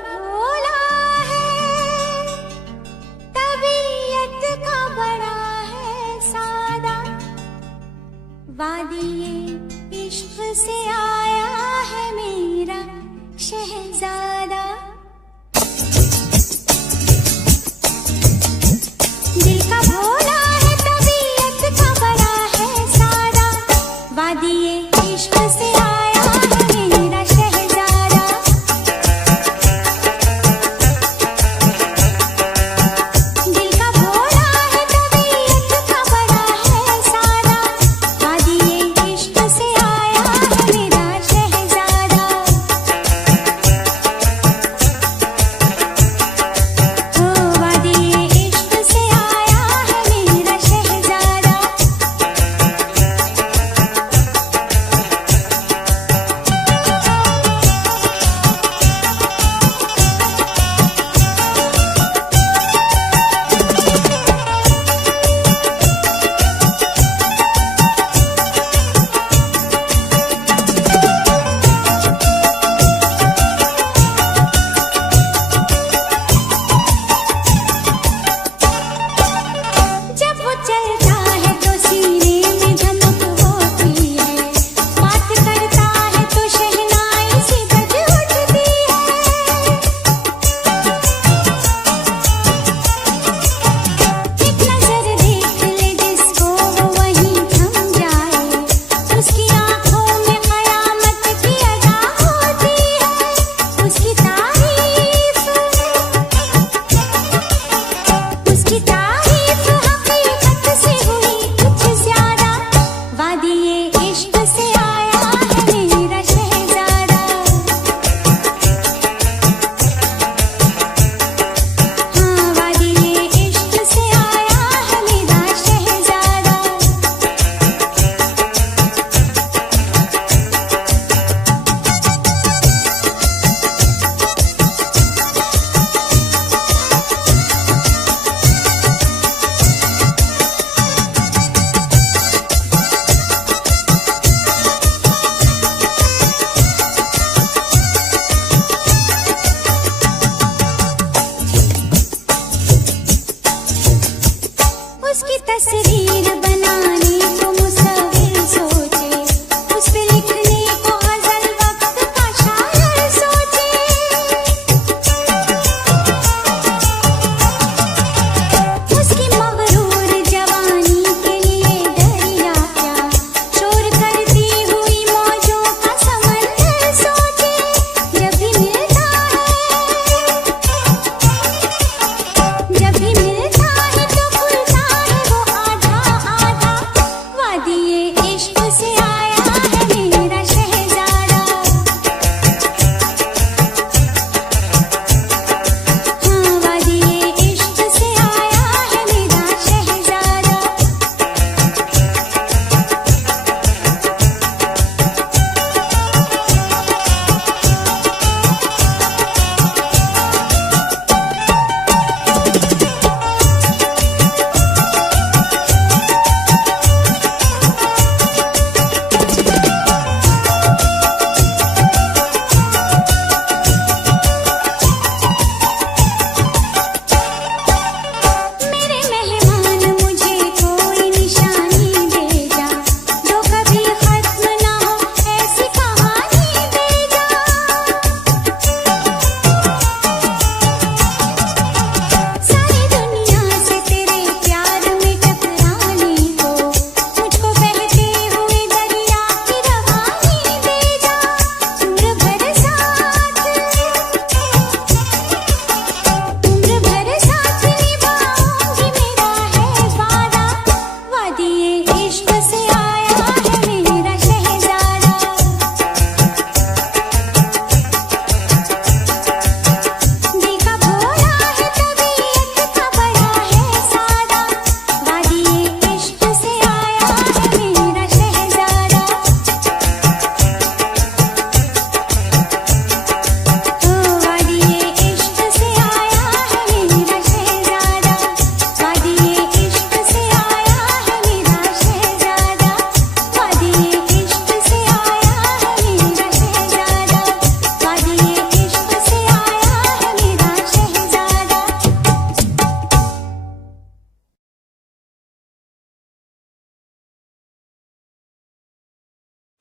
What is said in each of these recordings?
भोला है, तबीयत का बड़ा है सादा, वादिये इश्क से आया है मेरा शहजादा। दिल का भोला है, तबीयत का बड़ा है सादा, वादिये इश्क से आया है मेरा शहजादा। दिल का भोला है, तबीयत का बड़ा है सादा, वादिये इश्क से आया है मेरा शहजादा।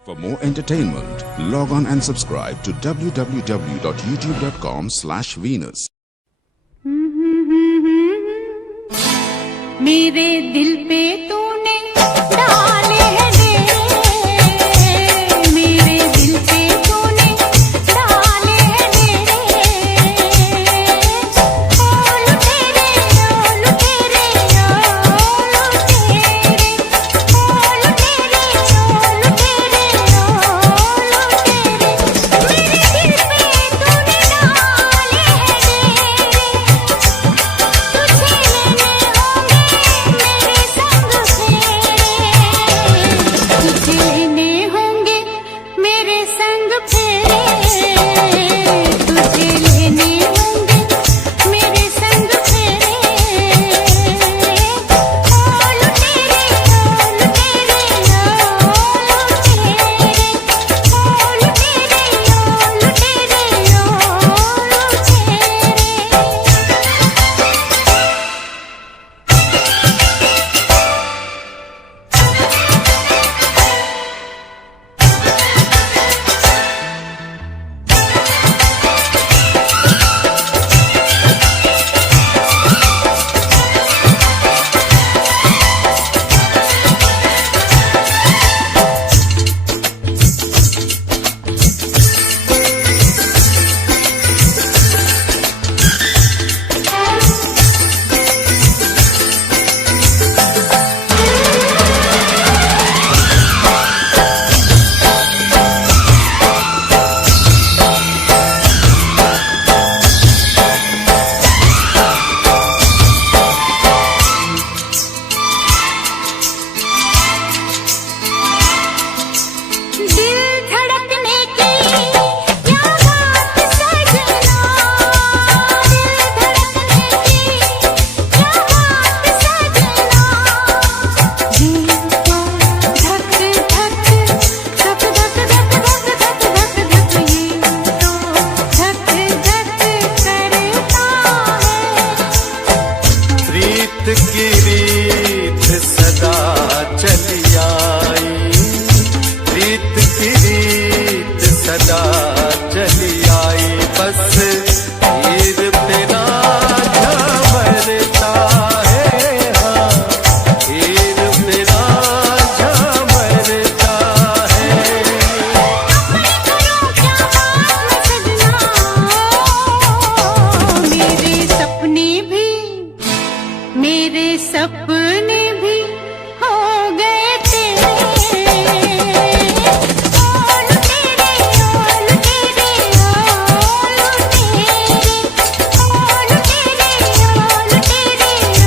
For more entertainment, log on and subscribe to www.youtube.com/Venus. मेरे दिल पे तूने डाले हैं डेरे, मेरे दिल पे तूने डाले हैं डेरे, ओ लुटेरे ओ लुटेरे ओ लुटेरे, ओ लुटेरे ओ लुटेरे ओ लुटेरे, मेरे दिल पे तूने डाले हैं डेरे, तुझे लेने होंगे मेरे संग फेरे, तुझे लेने होंगे मेरे संग फेरे, ओ लुटेरे ओ लुटेरे ओ लुटेरे, ओ लुटेरे ओ लुटेरे ओ की रीत सदा चली आई, रीत की रीत सदा चली आई, बस हीर पे राजा मरता है, हाँ हीर पे राजा मरता है। मेरे सपने भी हो गए तेरे, ओ लुटेरे ओ लुटेरे ओ लुटेरे, ओ लुटेरे ओ लुटेरे ओ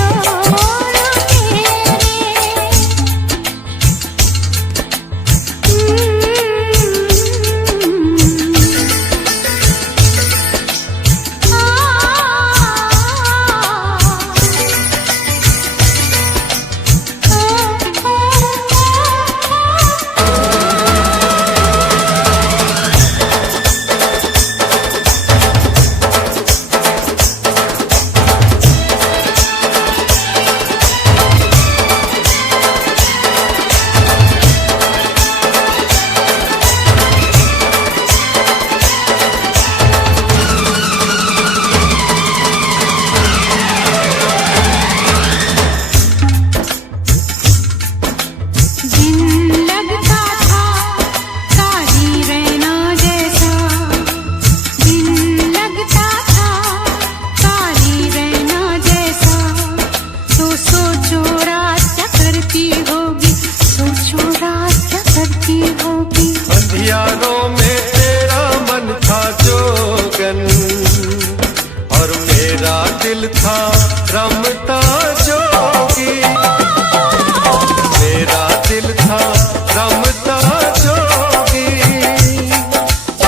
अंधियारों में तेरा मन था जोगन, और मेरा दिल था रमता जोगी, मेरा दिल था रमता जोगी। ओ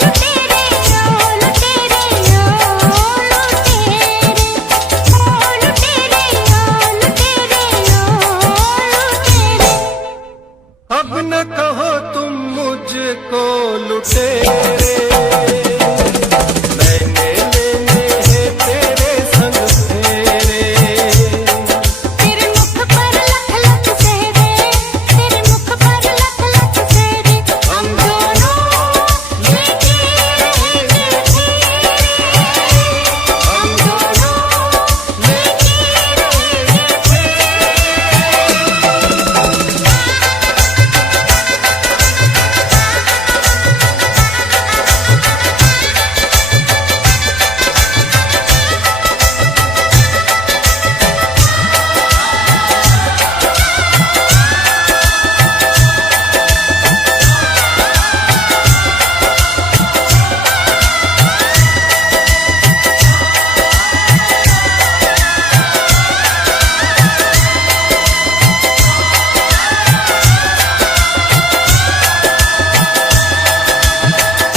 लुटेरे लुटेरे, मैंने लेने हैं तेरे संग फेरे। तेरे मुख पर लख लख सेहरे, तेरे मुख पर लख लख सेहरे, हम दोनों लेके रहेंगे फेरे, हम दोनों लेके रहेंगे फेरे।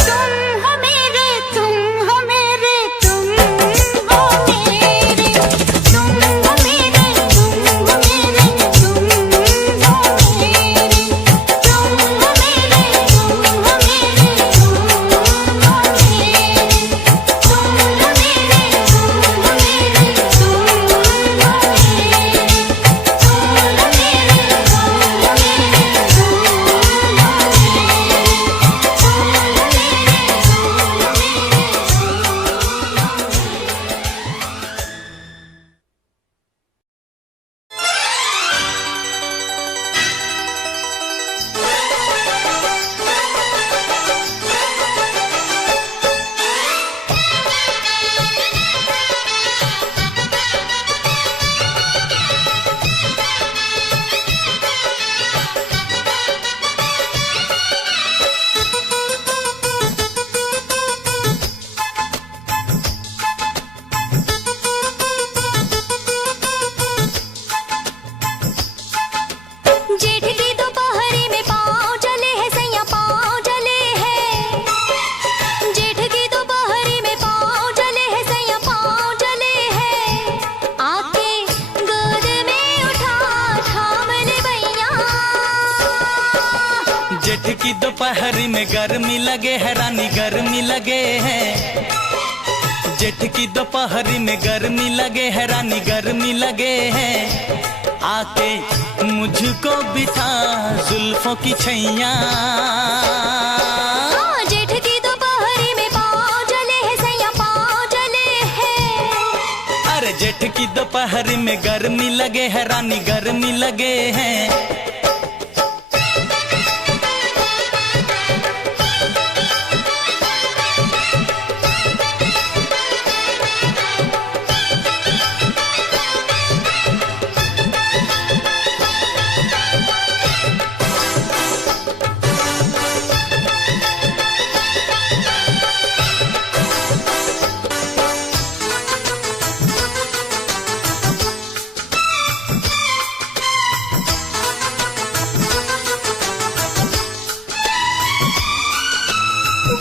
तुम हो मेरे, तुम हो मेरे, तुम हो मेरे, तुम हो मेरे, तुम हो मेरे, तुम हो मेरे, तुम हो मेरे, तुम हो जेठ की दोपहरी में पाँव जले हैं सैया, पाँव जले हैं। जेठ की दोपहरी में पाँव जले हैं सैया, पाँव जले हैं। आके गोद में उठा थाम ले भैया। जेठ की दोपहरी में गर्मी लगे है रानी, गर्मी लगे है। जेठ की दोपहरी में गर्मी लगे है रानी, गर्मी लगे है। आके मुझको बिठा जुल्फों की छैया। जेठ की दोपहरी में पाँव जले हैं सैया, पाँव जले हैं। अरे जेठ की दोपहरी में गर्मी लगे है रानी, गर्मी लगे हैं।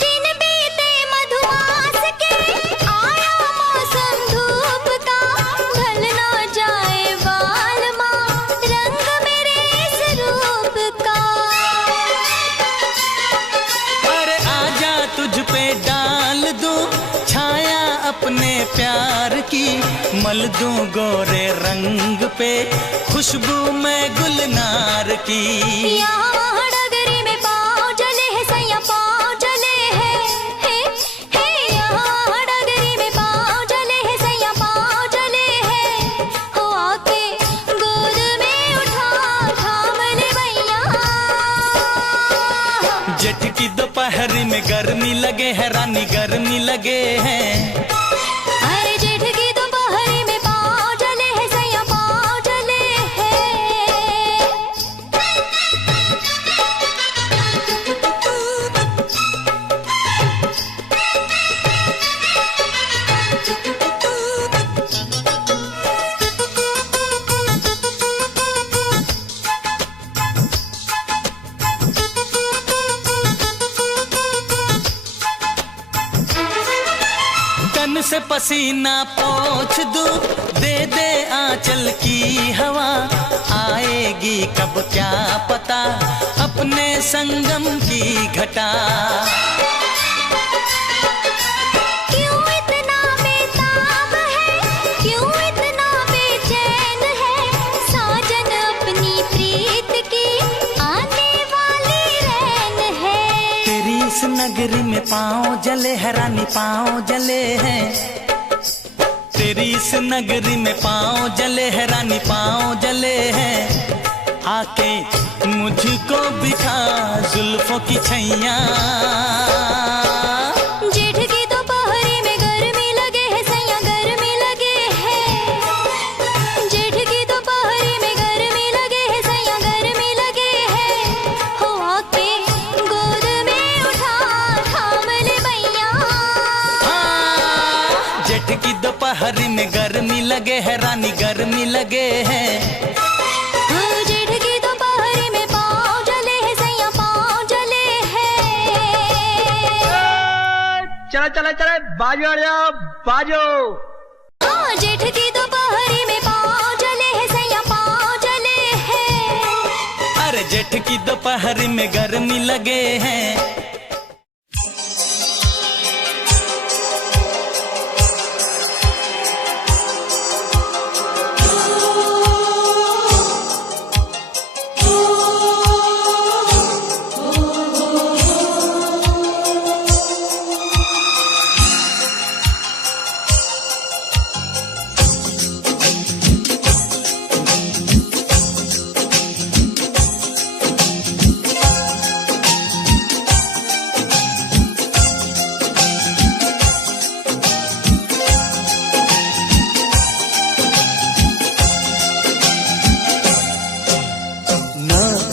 दिन बीते मधुमास के, आया मौसम धूप का। ढल ना जाए बालमा रंग मेरे इस रूप का। अरे आजा तुझ पे डाल दूं छाया अपने प्यार की, मल दूं गोरे रंग पे खुशबू मैं गुलनार की। यहाँ वहाँ डगरी में पाँव जले हैं सैया, पाँव जले हैं। हे यहाँ वहाँ डगरी में पाँव जले हैं सैया, पाँव जले हैं। हो आके गोद में उठा थाम ले भैया। जेठ की दोपहरी में गर्मी लगे है रानी, गर्मी लगे हैं। अरे जेठ की दोपहरी में पाँव जले हैं सैया, पाँव जले हैं। तन से पसीना पोंछ दूं, दे दे आंचल की हवा। आएगी कब क्या पता, अब अपने संगम की घटा। क्यों इतना बेताब है, क्यों इतना बेचैन है, साजन अपनी प्रीत की आने वाली रैन है। तेरी इस नगरी में पाँव जले है रानी, पाँव जले हैं। तेरी इस नगरी में पाँव जले है रानी, पाँव जले हैं। आके मुझको बिठा जुल्फों की छैया। जेठ की दोपहरी में गर्मी लगे है सैया, गर्मी लगे है। जेठ की दोपहरी में गर्मी लगे है सैया, गर्मी लगे है। हो आके गोद में उठा थाम ले भैया। हाँ, जेठ की दोपहरी में गर्मी लगे है रानी, गर्मी लगे हैं। जेठ की दोपहरी में पाँव जले है सैया, पाँव जले है। चलो चलो चलो बाजो आ जाओ बाजो। हाँ, जेठ की दोपहरी में पाँव जले है सैया, पाँव जले है। अरे जेठ की दोपहरी में गर्मी लगे हैं।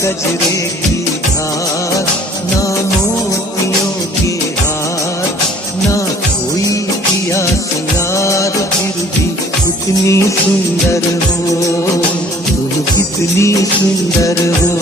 गजरे की धार, ना मोतियों के हार, ना कोई किया सिंगार, फिर भी कितनी सुंदर हो तुम, कितनी सुंदर हो।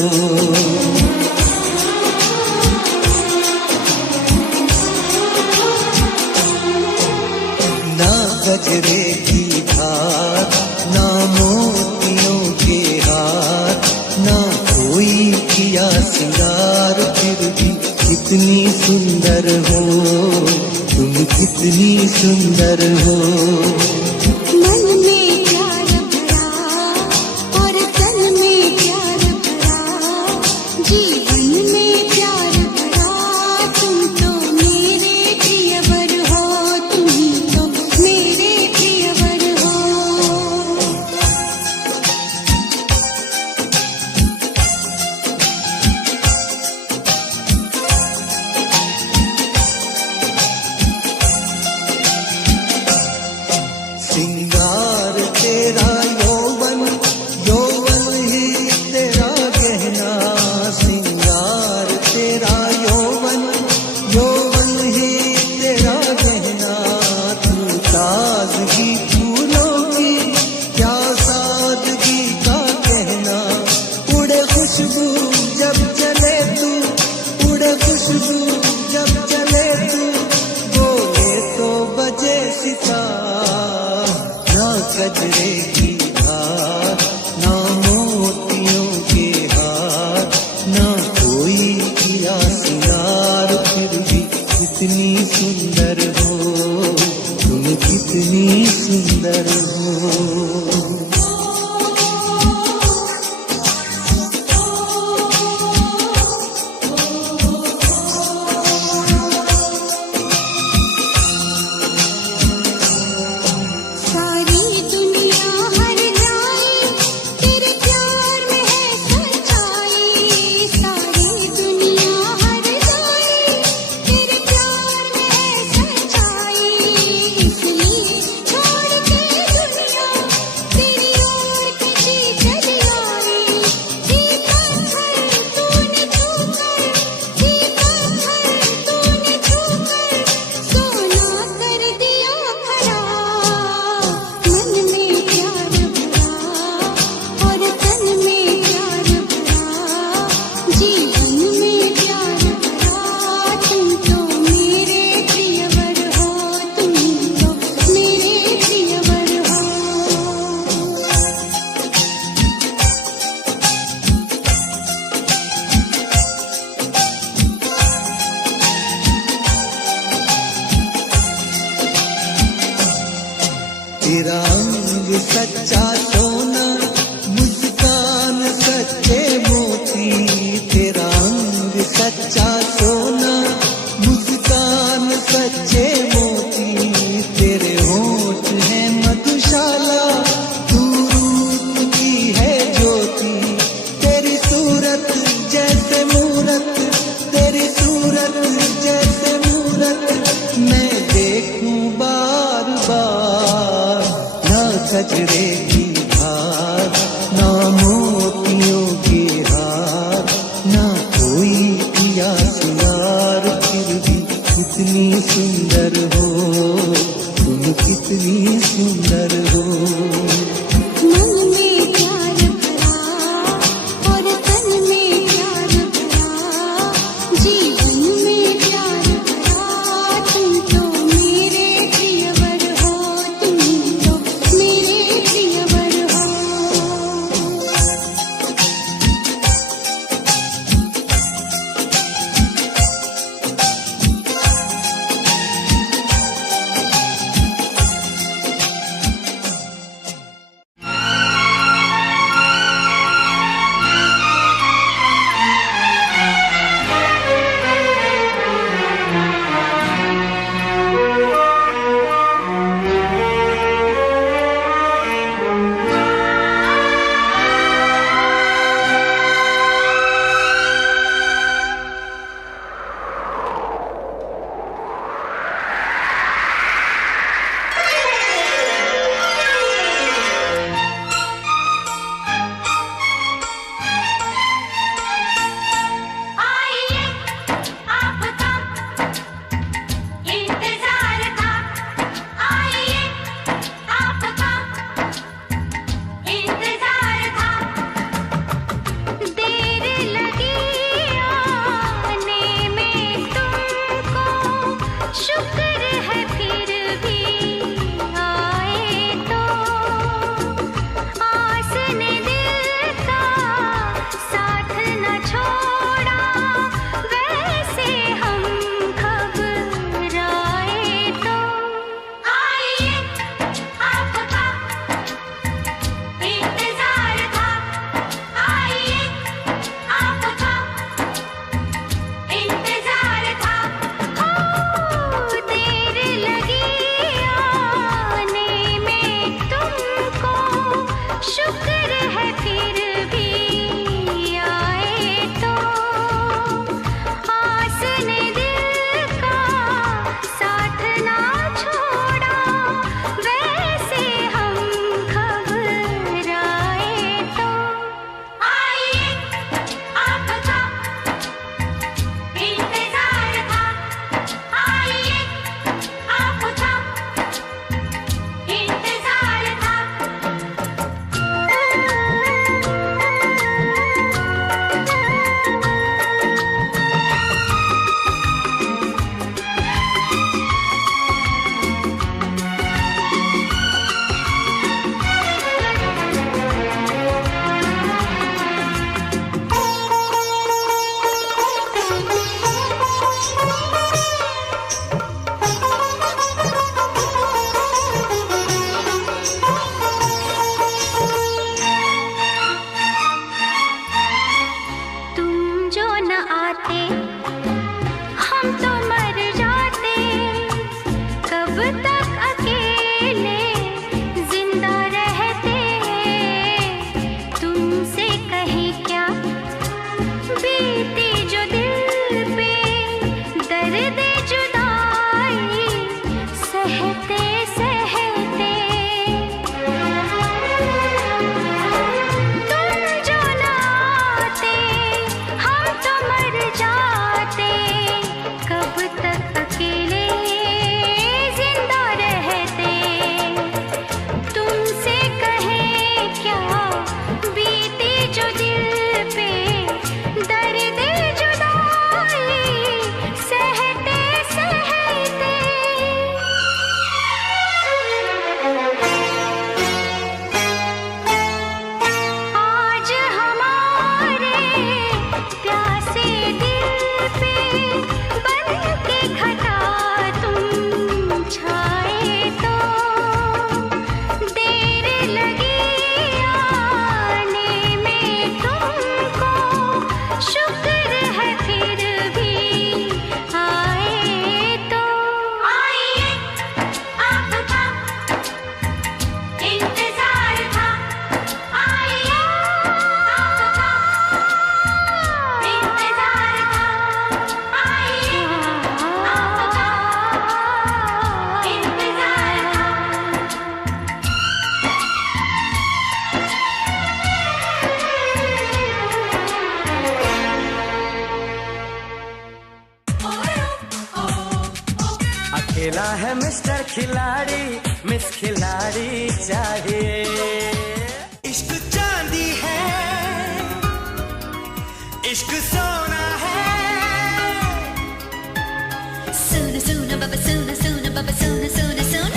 ना गजरे की धार, ना मोतियों के हार, ना कोई किया सिंगार, फिर भी कितनी सुंदर हो तुम, कितनी सुंदर हो। मन में प्यार भरा और तन में प्यार भरा, जीवन में प्यार भरा। तुम तो मेरे प्रियवर हो, तुम तो मेरे प्रियवर हो। सिंगार तेरा यौवन, यौवन ही तेरा गहना। सिंगार तेरा यौवन, यौवन ही तेरा गहना। तू ताजगी फूलों की, क्या सादगी का कहना। उड़े खुशबू जब चले तू, उड़े खुशबू जब चले तू, बोले तो बजे सितार। ना गजरे की धार, ना मोतियों के हार, ना कोई किया सिंगार, फिर भी कितनी सुंदर हो तुम, कितनी सुंदर हो। सारी दुनिया हर जाए तेरे प्यार में है सच्चाई। सारी दुनिया हर जाए तेरे प्यार में है सच्चाई। इसलिए छोड़ के दुनिया तेरी तेरा अंग सच्चा सोना, मुस्कान सच्चे मोती, तेरा अंग सच्चा सोना, मुस्कान सच्चे मोती, तेरे होठ है मधुशाला, तू रूप की है ज्योति, तेरी सूरत जैसे मूरत, तेरी सूरत जैसे मूरत, मैं देखूं बार बार, ना गजरे की धार, ना मोतियों की हार, ना कोई पिया सिंगार, फिर भी कितनी सुंदर हो तुम, कितनी सुंदर हो। मन में प्यार भरा और तन में प्यार भरा, जीवन में प्यार भरा, तुम तो मेरे प्रियवर हो, तुम तो मेरे प्रियवर हो। खेला है मिस्टर खिलाड़ी, मिस खिलाड़ी चाहिए। इश्क चांदी है, इश्क सोना है। सुन सुन बाबा सुन सुन बाबा सुन सुन सुन।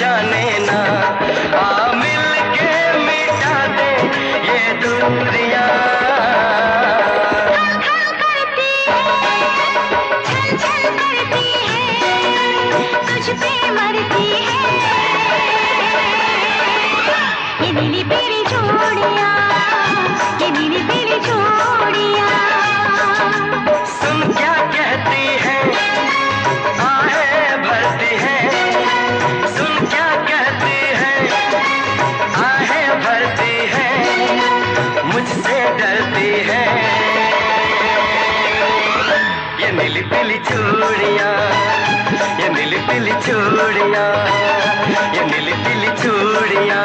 जाने ना, आ मिल के मिटा दे ये दूरियां। करती है, छल छल करती है, तुझ पे मरती है ये नीली पीली चूड़ियां, ये नीली पीली चूड़ियां। सुन क्या कहती है, आहें भरती है। सुन क्या कहती है, आहें भरती है, मुझसे डरती है। ये नीली पीली चूड़ियां, ये नीली पीली चूड़ियां, ये नीली पीली चूड़ियां,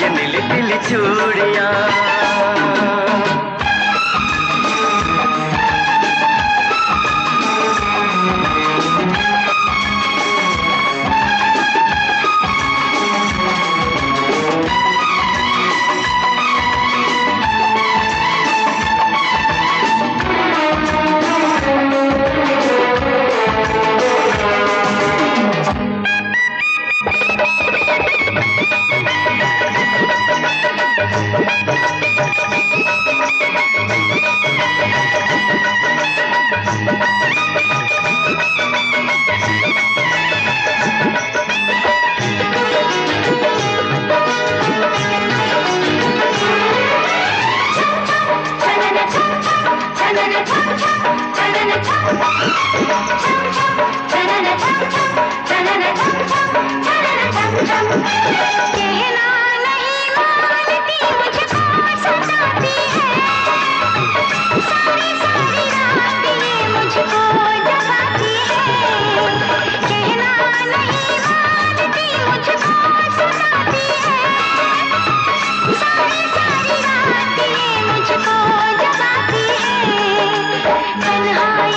ये नीली पीली चूड़ियां।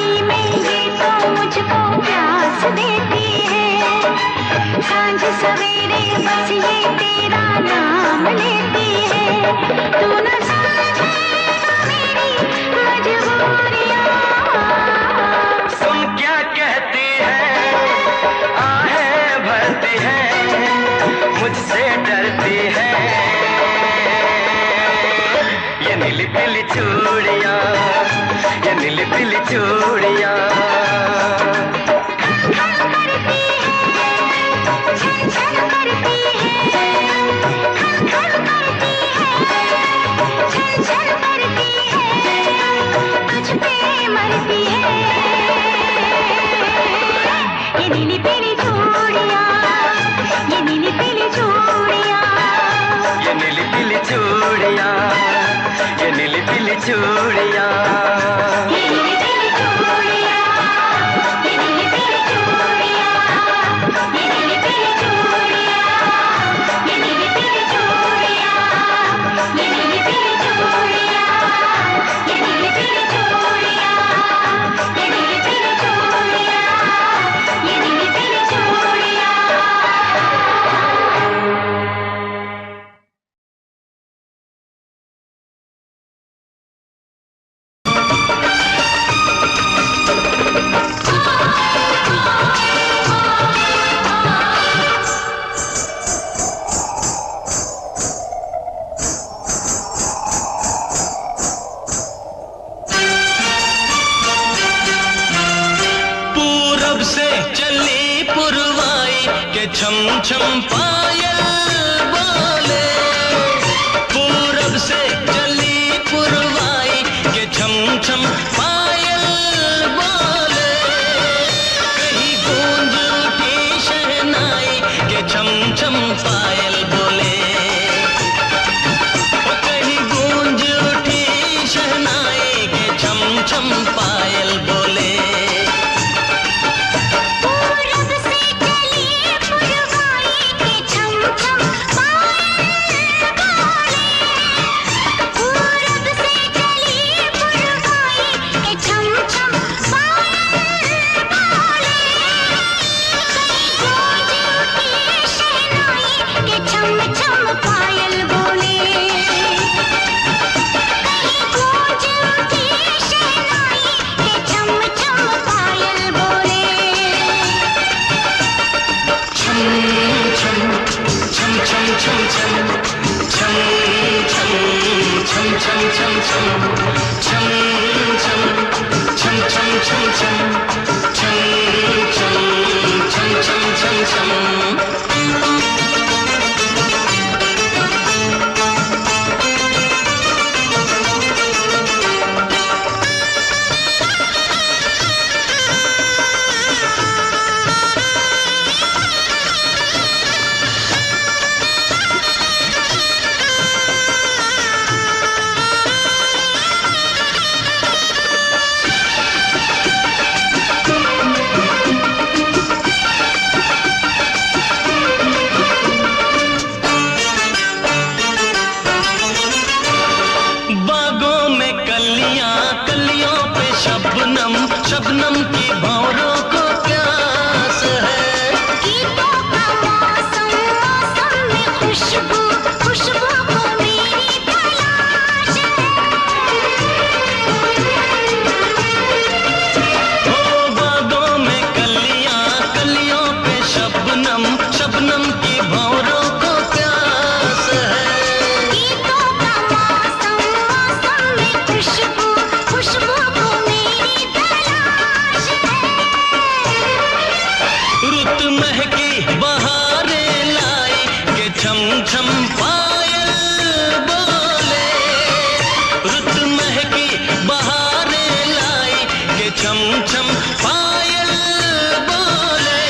तन्हाई में ये तो मुझको प्यास देती है, सांझ सवेरे बस ये तेरा नाम लेती है, तू न समझेगा मेरी मजबूरियाँ। सुन क्या कहती है, आहें भरती है, मुझसे डरती है, ये नीली पीली चूड़ियाँ, ये नीली पीली चूड़ियाँ। छम छम पायल बोले, पूरब से चली पुरवाई के छम छम पायल बोले, कहीं गूंज उठी शहनाई के छम छम पायल बोले, कहीं गूंज उठी शहनाई के छम छम पायल बोले। शबनम की भौरों को प्यास है, गीतों का मौसम, मौसम में खुशबू, खुशबू को मेरी तलाश है। ओ बागों में कलियां, कलियों पे शबनम, शबनम की भौरों को प्यास है, गीतों का मौसम, मौसम में खुशबू, खुशबू को मेरी तलाश है। रुत महकी बहारें लाई के छम छम पायल बोले, रुत महकी बहारें लाई के छम छम पायल बोले,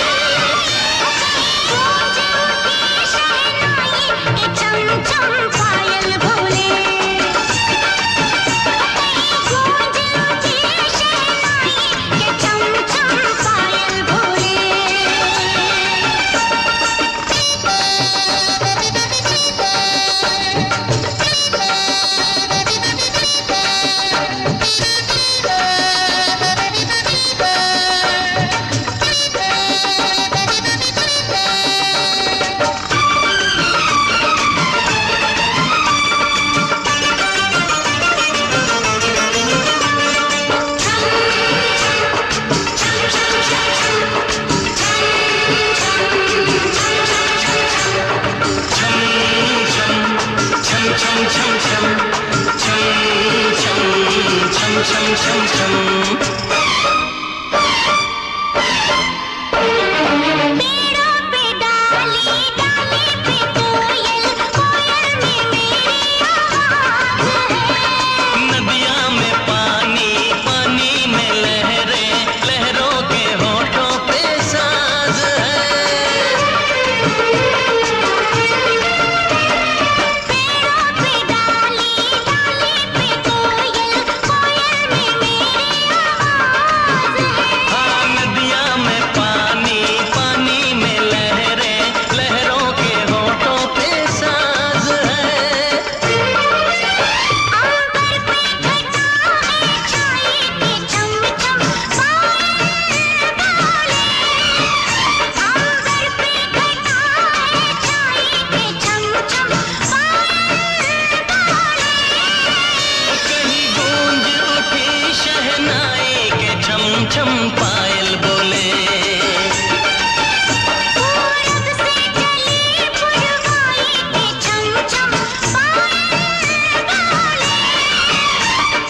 गूंज उठी शहनाई के चम चम पायल बोले, गूंज उठी शहनाई के चम चम पायल बोले। छम छम छम। पेड़ों पे डाली डाली पे कोयल, कोयल में मेरी आवाज़ है। नदिया में पानी, पानी में लहरें, लहरों के होठों पे साज है। पेड़ों पे डाली डाली पे कोयल, कोयल में मेरी आवाज़ है। हाँ, नदिया में पानी, पानी में लहरें, लहरों के होठों पे साज है। अंबर पे घटा है छाई के चम चम पायल बोले। अंबर पे घटा है छाई के चम चम पायल बोले। कहीं गूंज उठी शहनाई के छम छम पायल बोले। पूरब से चली पुरवाई के चम चम पायल बोले।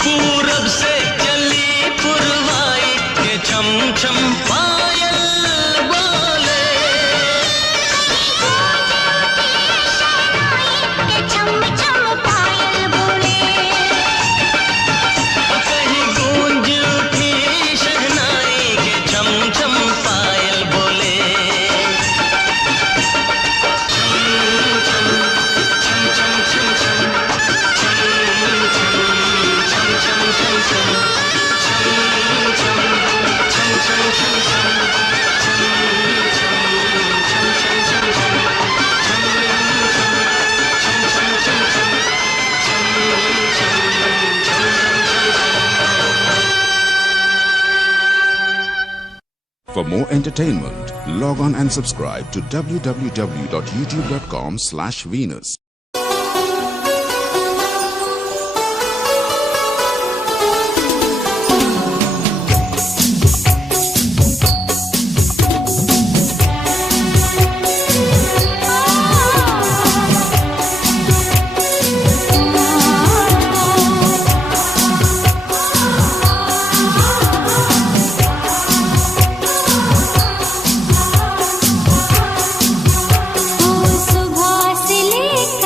पूरब से चली पुरवाई के छम छम पायल बोले। के चम चम पायल बोले। कहीं गूंज उठी शहनाई के छम छम पायल बोले। For more entertainment, log on and subscribe to www.youtube.com/Venus. सुबह से लेकर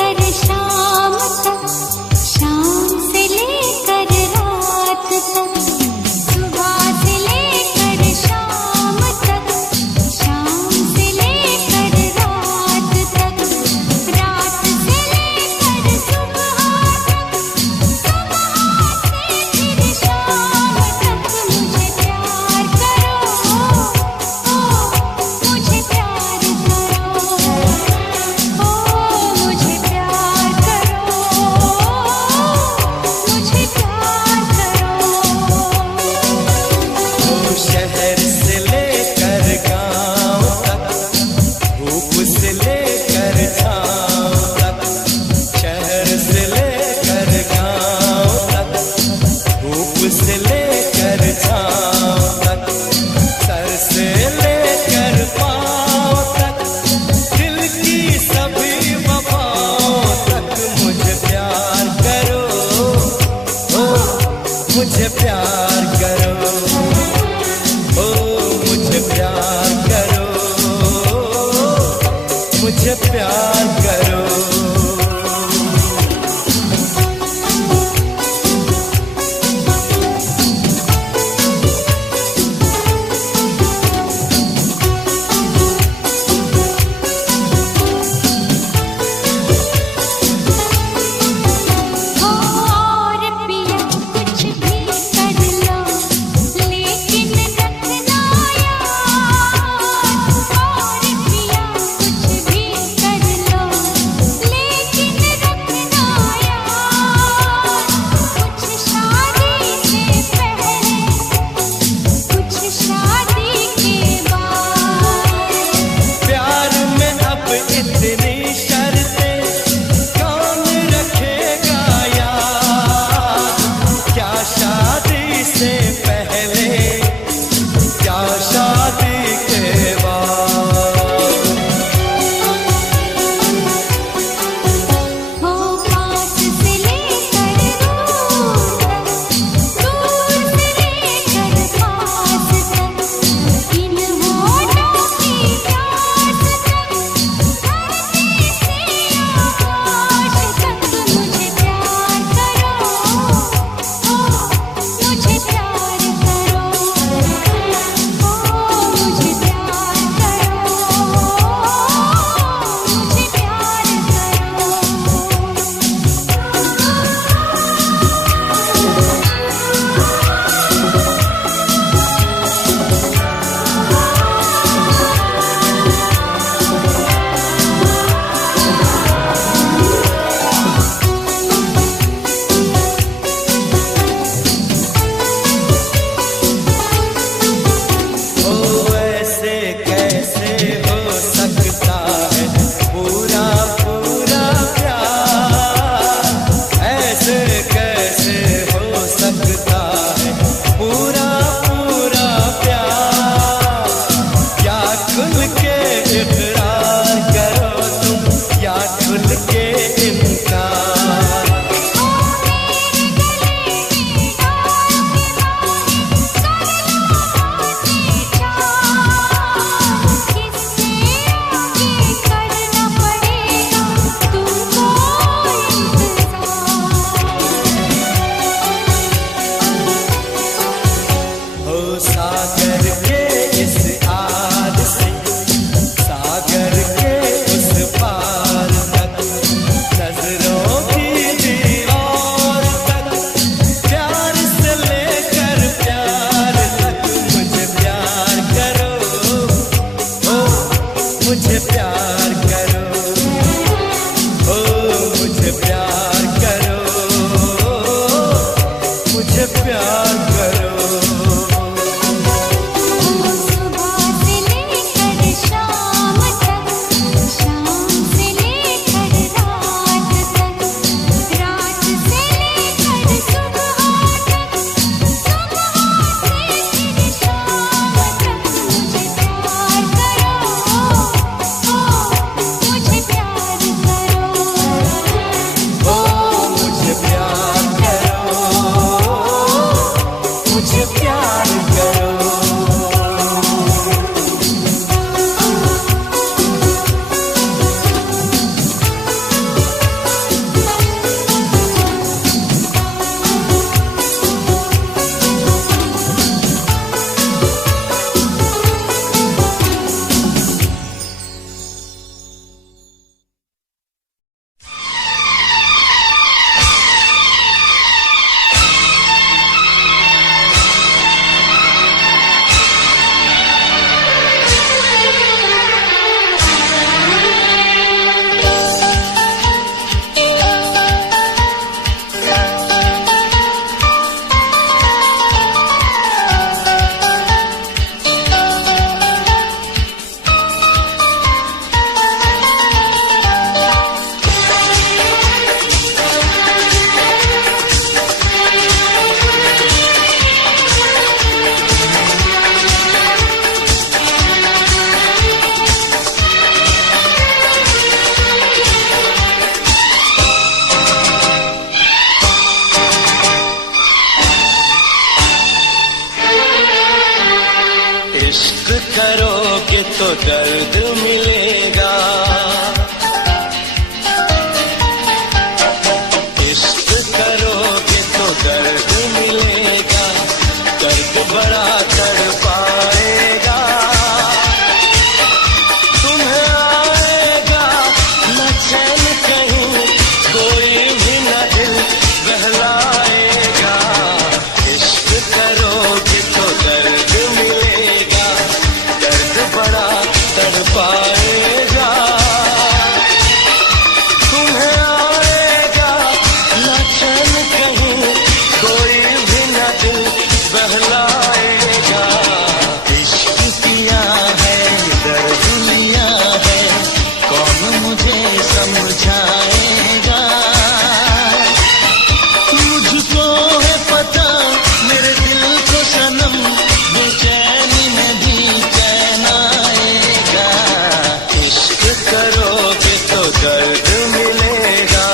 इश्क करोगे तो दर्द मिलेगा, इश्क करोगे तो दर्द मिलेगा, दर्द बड़ा तड़पाएगा, तुम्हें आएगा न चैन कहीं, कोई भी न दिल बहलाएगा, इश्क करोगे तो दर्द मिलेगा, दर्द बड़ा तड़पाएगा, तुम्हें आएगा न चैन कहीं, कोई भी न दिल बहलाएगा, इश्क किया है दर्द लिया है, कौन मुझे समझाएगा, मुझको है पता मेरे दिल को सनम, बेचैनी में भी चैन आएगा, इश्क करोगे तो दर्द मिलेगा।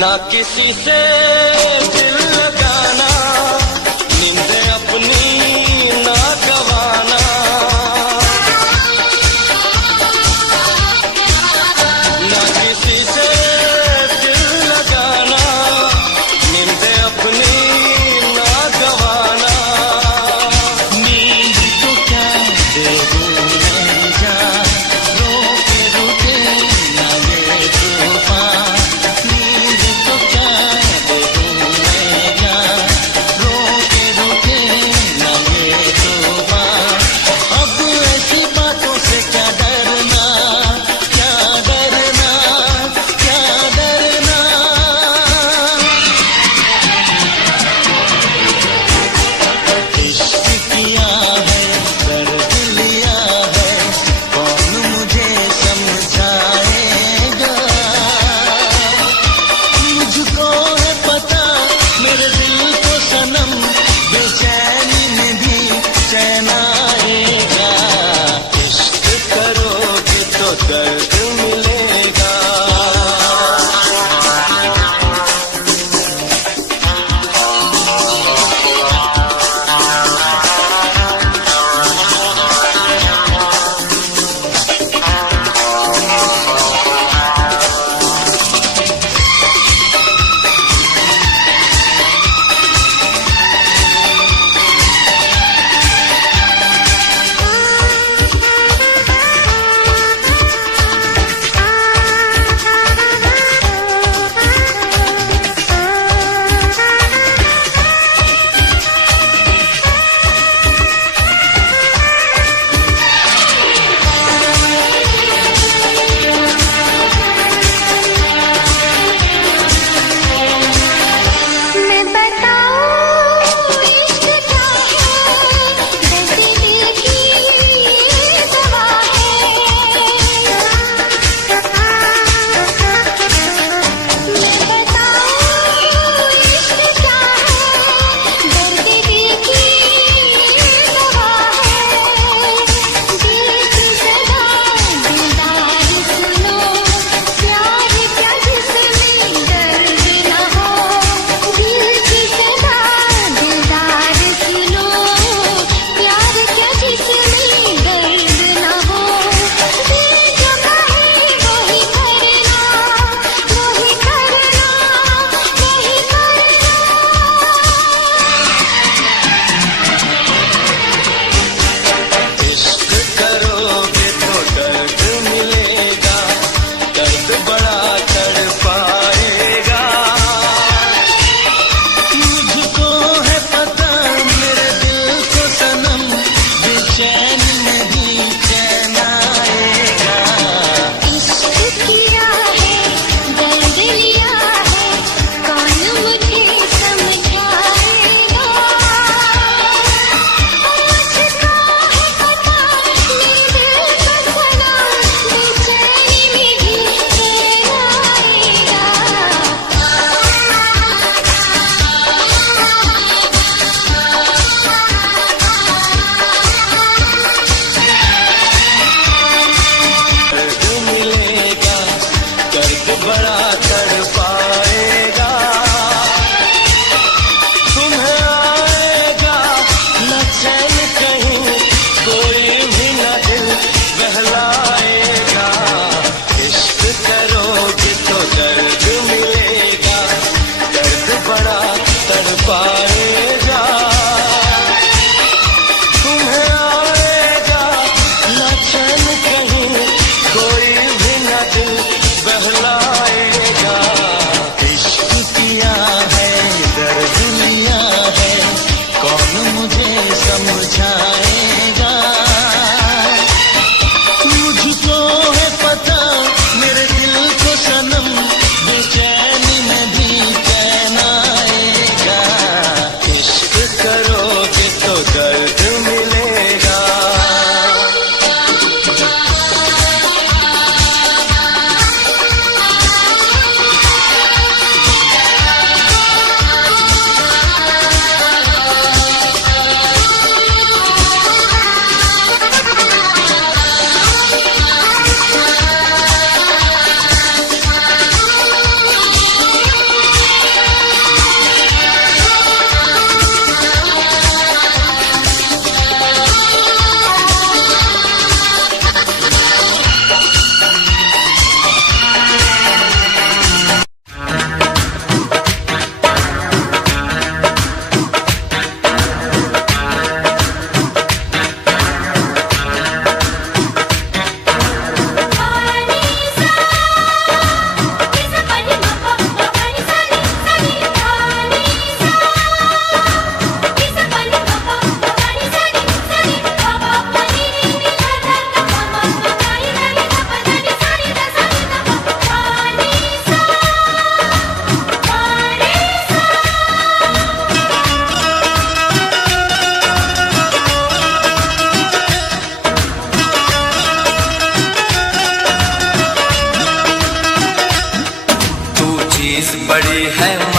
ना किसी से दिल लगाना, नींदें अपनी ना गवाना, ना किसी से दिल लगाना, नींदें अपनी ना गवाना, नींद तो क्या दे दूं मैं जान, रोके रुके ना ये तूफान, दर्द मिलेगा।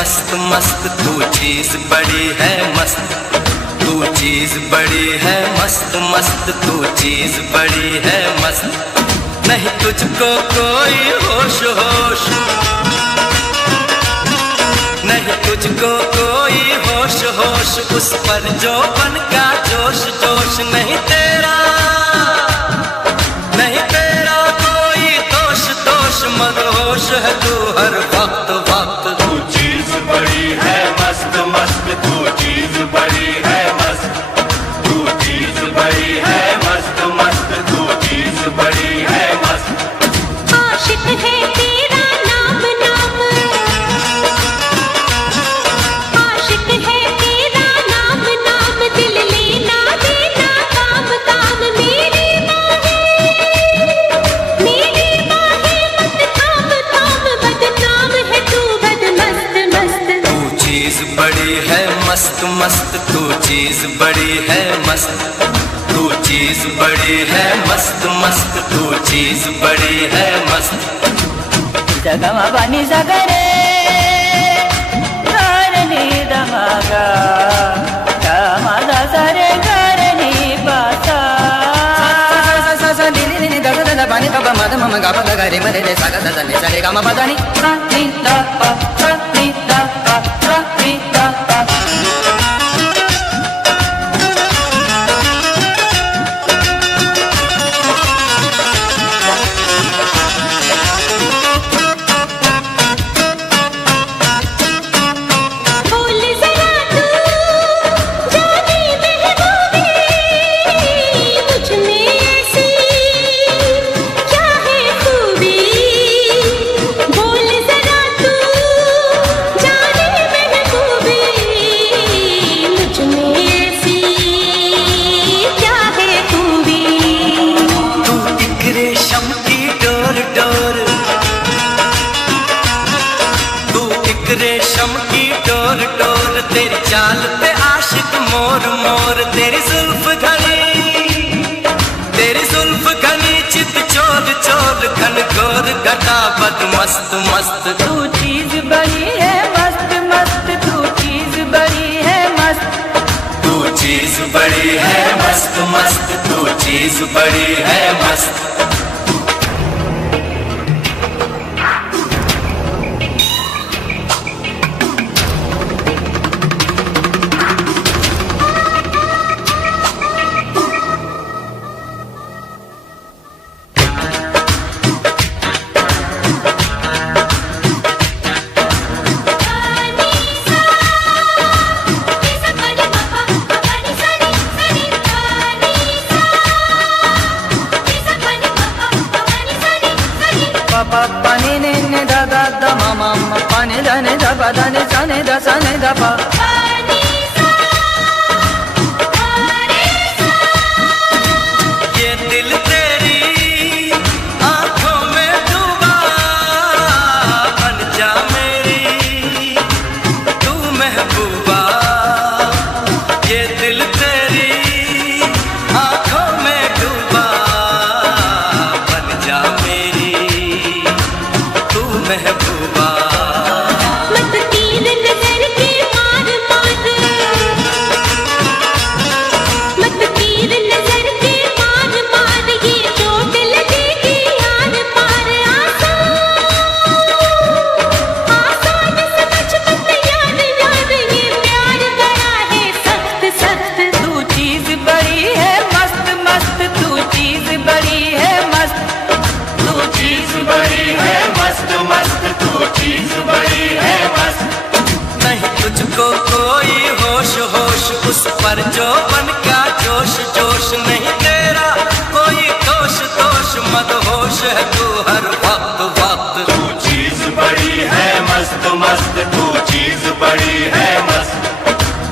मस्त मस्त तू चीज बड़ी है मस्त, तू चीज बड़ी है मस्त मस्त, तू चीज बड़ी है मस्त। नहीं तुझको कोई होश होश, नहीं तुझको कोई होश होश, उस पर जो बन का जोश जोश। नहीं तेरा कोई दोष दोष, मदहोश है तू हर वक्त वक्त। तू चीज बड़ी है मस्त मस्त, तू चीज बड़ी है मस्त, तू चीज बड़ी है मस्त मस्त, तू चीज बड़ी है मस्त। आशिक है तेरा नाम नाम, आशिक है तेरा नाम नाम, दिल लेना देना काम काम। मेरी बाहें मत थाम थाम, बदनाम है तू बदमस्त मस्त। तू चीज बड़ी है मस्त मस्त, तू चीज बड़ी है मस्त, तू चीज बड़ी है मस्त मस्त, तू चीज बड़ी है मस्त। जगमा बनी सगरे करनी दमागा, दमादा सरे करनी पासा। नी दा दा पानी का मद मम गा गा गा रे मरे रे सा गा दा ने सा रे गा म पा दा नी सा नी दा पा सा नी दा पा सा नी दा पा। बोल जरा तू जाने महबूबी, मुझ में ऐसी क्या है खूबी। बोल जरा तू जाने महबूबी, मुझ में ऐसी क्या है खूबी। तू एक रेशम की डोर डोर, तू एक रेशम की डोर डोर, तेरी चाल पे आशिक मोर मोर। तेरी जुल्फ घनी चित चोर चोर, घन घोर घटा बद मस्त मस्त। तू चीज बड़ी है मस्त मस्त, तू चीज बड़ी है मस्त, तू चीज बड़ी है मस्त मस्त, तू चीज बड़ी है मस्त। pa pa ni ni ni da da da ma ma ma pa ni da ni da pa da ni sa ni da sa ni da pa। ये दिल तेरी आंखों में डूबा, बन जा मेरी तू महबूबा। ये दिल तेरी आंखों में डूबा, बन जा मेरी तू महबूबा। मत तीर नजर के मार मार, मत तीर नजर के मार मार, ये चोट लगेगी यार पार। आसान समझ मत यार यार, ये प्यार बड़ा है सख्त सख्त। तू चीज बड़ी है मस्त मस्त, तू चीज बड़ी है मस्त, तू चीज बड़ी है मस्त मस्त, तू चीज बड़ी है मस्त। नहीं तुझको कोई होश होश, उस पर जो बन का जोश जोश। नहीं तेरा कोई दोष दोष, मदहोश है तू हर वक्त वक्त। तू चीज बड़ी है मस्त मस्त, तू चीज बड़ी है मस्त,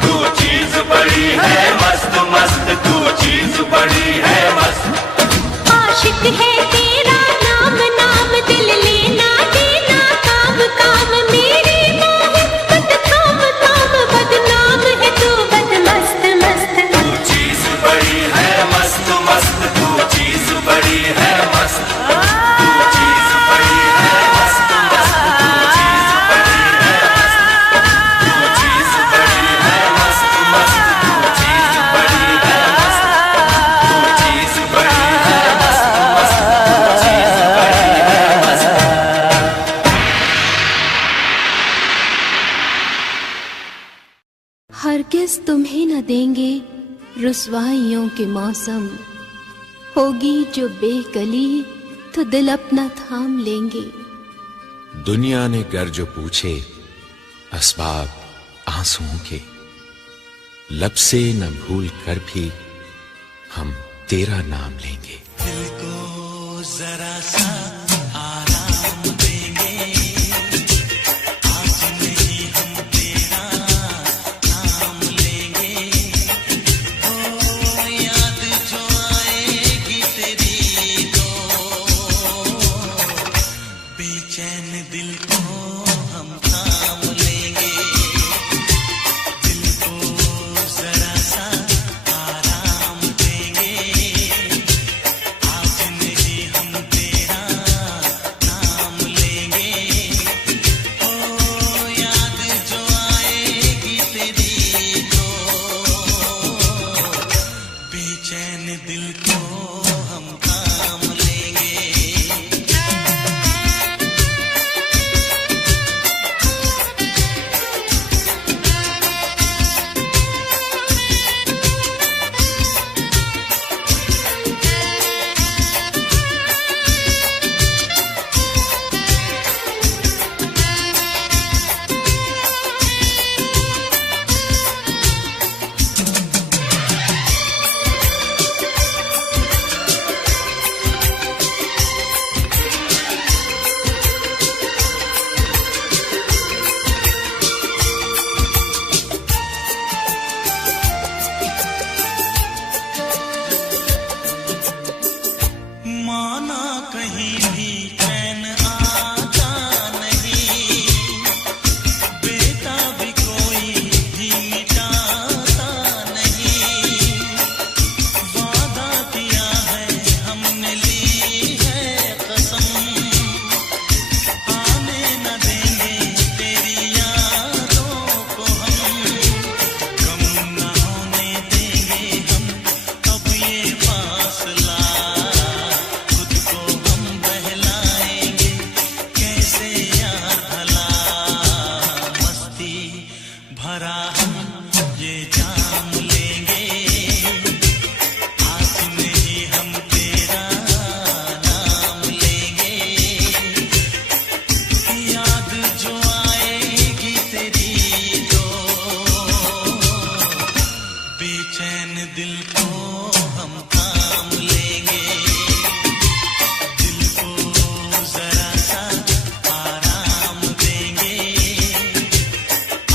तू चीज बड़ी है मस्त मस्त, तू चीज बड़ी है मस्त। आशिक है तेरा नाम नाम, दिल लेना देना काम काम। मेरी बाहें मत थाम थाम, बदनाम है तू बदमस्त मस्त। तू चीज बड़ी है मस्त मस्त, तू चीज बड़ी है मस्त, तू चीज बड़ी है मस्त मस्त, तू चीज बड़ी है मस्त। वापस तुम्हें न देंगे रुसवाइयों के मौसम। होगी जो बेकली तो दिल अपना थाम लेंगे। दुनिया ने गर जो पूछे असबाब आंसुओं के, लब से न भूल कर भी हम तेरा नाम लेंगे। दिल को जरा सा आराम देंगे, आज नहीं हम तेरा नाम लेंगे। ओ याद जो आएगी तेरी तो बेचैन दिल को हम थाम लेंगे। दिल को जरा सा आराम देंगे, आज नहीं हम तेरा नाम लेंगे। ओ याद जो आएगी तेरी तो बेचैन दिल को हम थाम लेंगे। माना कहीं भी चैन आता नहीं, बेताबी कोई भी मिटाता नहीं। वादा किया है हमने ली है कसम, आने न देंगे तेरी यादों को हम। कम न होने देंगे हम अब ये फासला, खुद को हम बहलाएंगे कैसे यार भला। मस्ती भरा हम ये जाम लेंगे, आज नहीं हम तेरा नाम लेंगे। याद जो आएगी तेरी तो बेचैन दिल को हम थाम लेंगे। दिल को जरा सा आराम देंगे,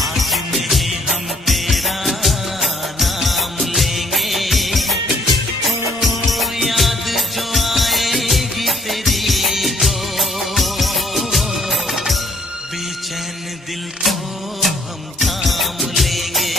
आज नहीं हम तेरा नाम लेंगे। ओ याद जो आएगी तेरी तो बेचैन दिल को हम थाम लेंगे।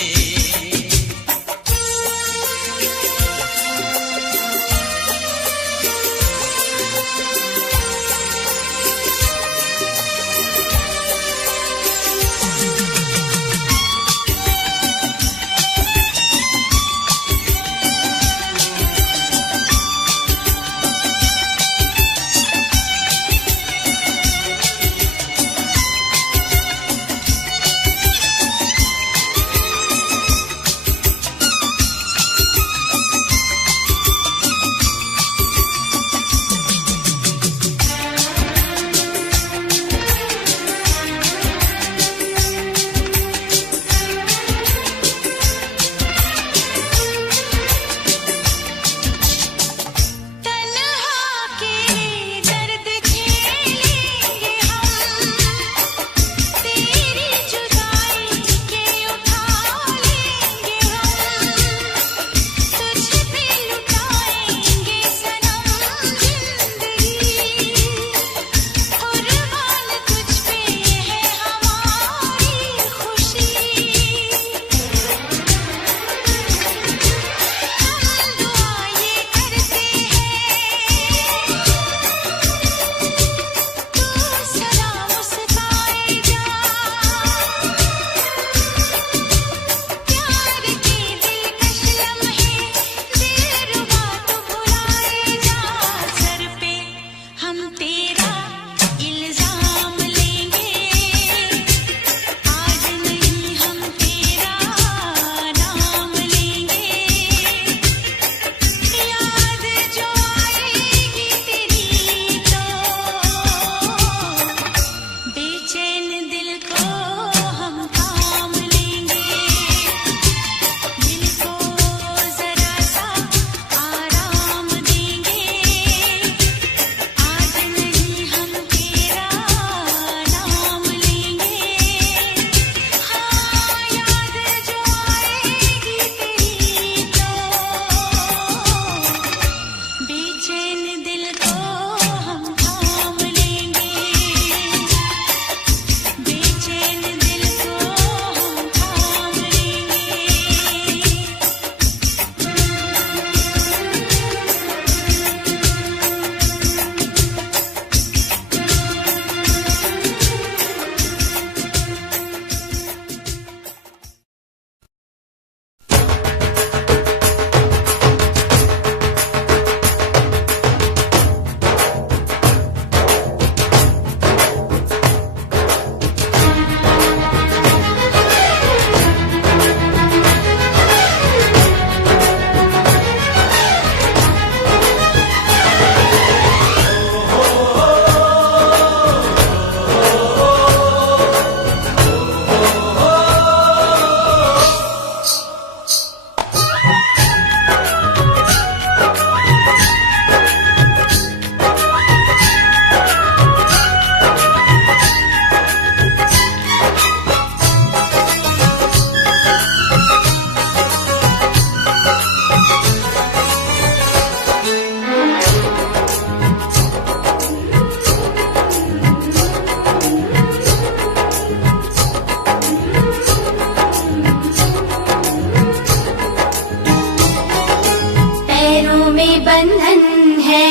में बंधन है,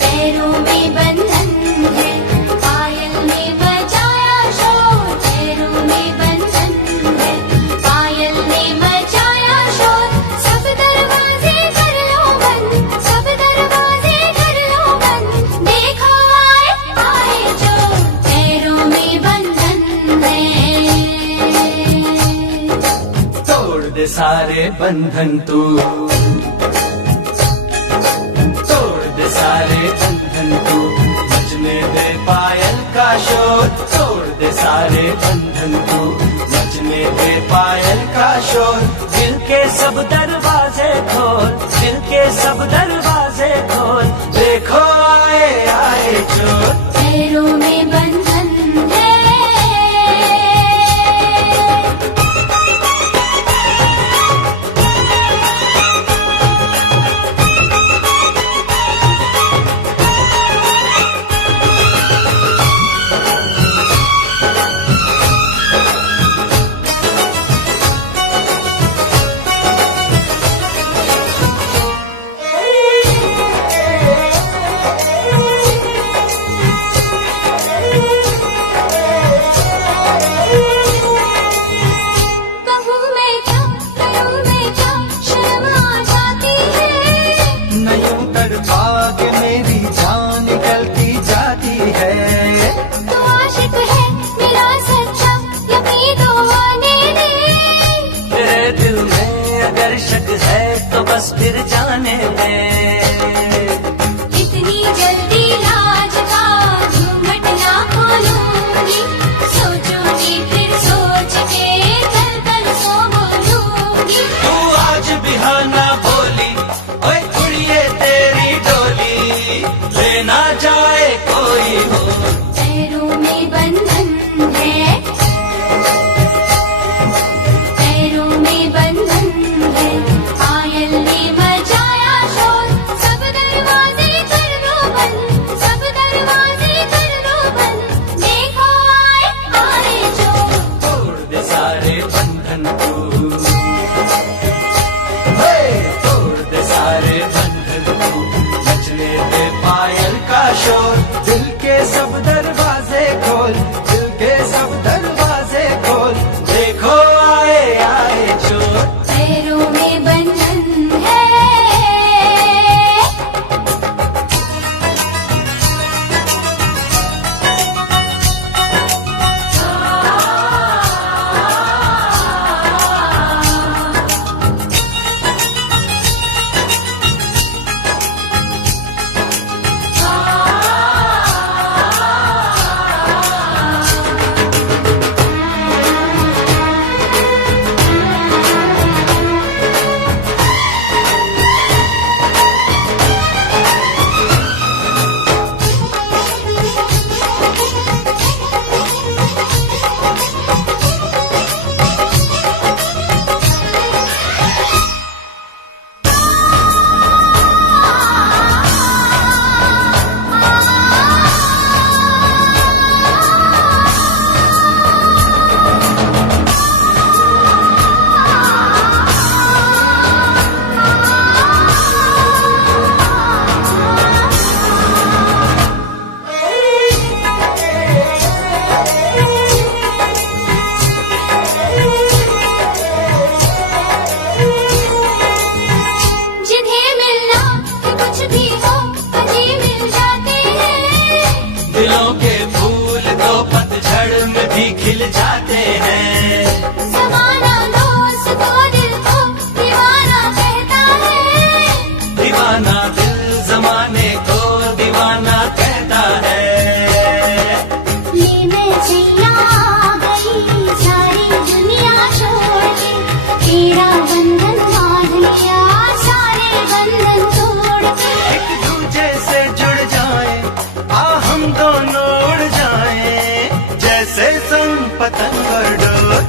पैरों में बंधन है, पायल ने बजाया शोर, पैरों में बंधन है, पायल ने बजाया शोर, सब दरवाजे कर लो बंद, सब दरवाजे कर लो बंद, देखो आए आए जो, पैरों में बंधन है। तोड़ दे सारे बंधन तू, तोड़ दे सारे बंधन तू, बजने दे पायल का शोर, तोड़ दे सारे बंधन तू, बजने दे पायल का शोर, दिल के सब दरवाजे खोल, दिल के सब दरवाजे खोल, देखो आए आए चोर, पैरों में बंधन है। कहूँ मैं क्या, करूँ मैं क्या, शर्म आ जाती है, नयूं तड़पा के मेरी जान निकलती जाती है। तू आशिक है मेरा सच्चा, यकीन तो आने दे, तेरे दिल में अगर शक है तो बस फिर जाने दे, इतनी जल्दी लाज का घूंघट ना खोलूंगी, सोचूंगी फिर सोच के कल कल सो बोलूंगी, तू आज बिहाना बोली, ओए कुड़िए तेरी डोली, लेना जाए कोई हो, पैरों में बंधन है, पैरों में बंधन है, पायल ने बजाया शोर, सब दरवाजे कर दो बंद, सब दरवाजे कर दो बंद, देखो आए आए जो, तोड़ दे सारे बंधन तू, हे, तोड़ दे सारे बंधन तू, बजने दे पायल का शोर, दिल के सब दरवाजे खोल, दिल के सब दरवाजे खोल, देखो आए आए चोर, पैरों में बंधन है। जिन्हें मिलना है कुछ भी हो, अजी मिल जाते हैं, दिलों के फूल तो पतझड़ में भी खिल जाते हैं, ज़माना दोस्त को दिल को दीवाना कहता है, दीवाना दिल जमाने को दीवाना कहता है, ये मैं सैया आ गई सारी दुनिया छोड़ के, तेरा बंधन बांध लिया सारे बंधन तोड़ के, एक दूजे से जुड़ जाए, आ हम दोनों उड़ जाए, जैसे संग पतंग और डोर,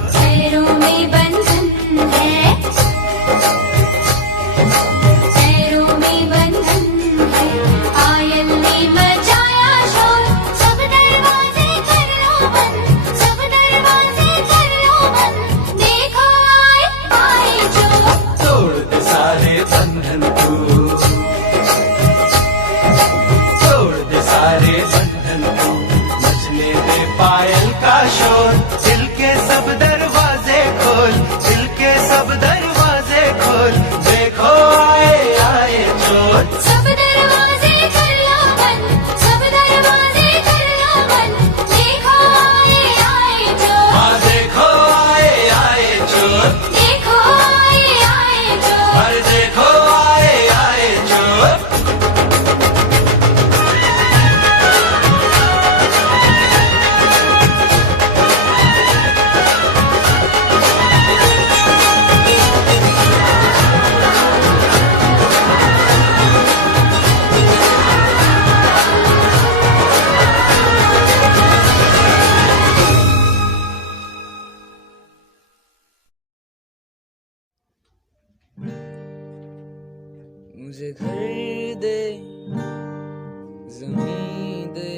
मुझे घर दे, ज़मीन दे,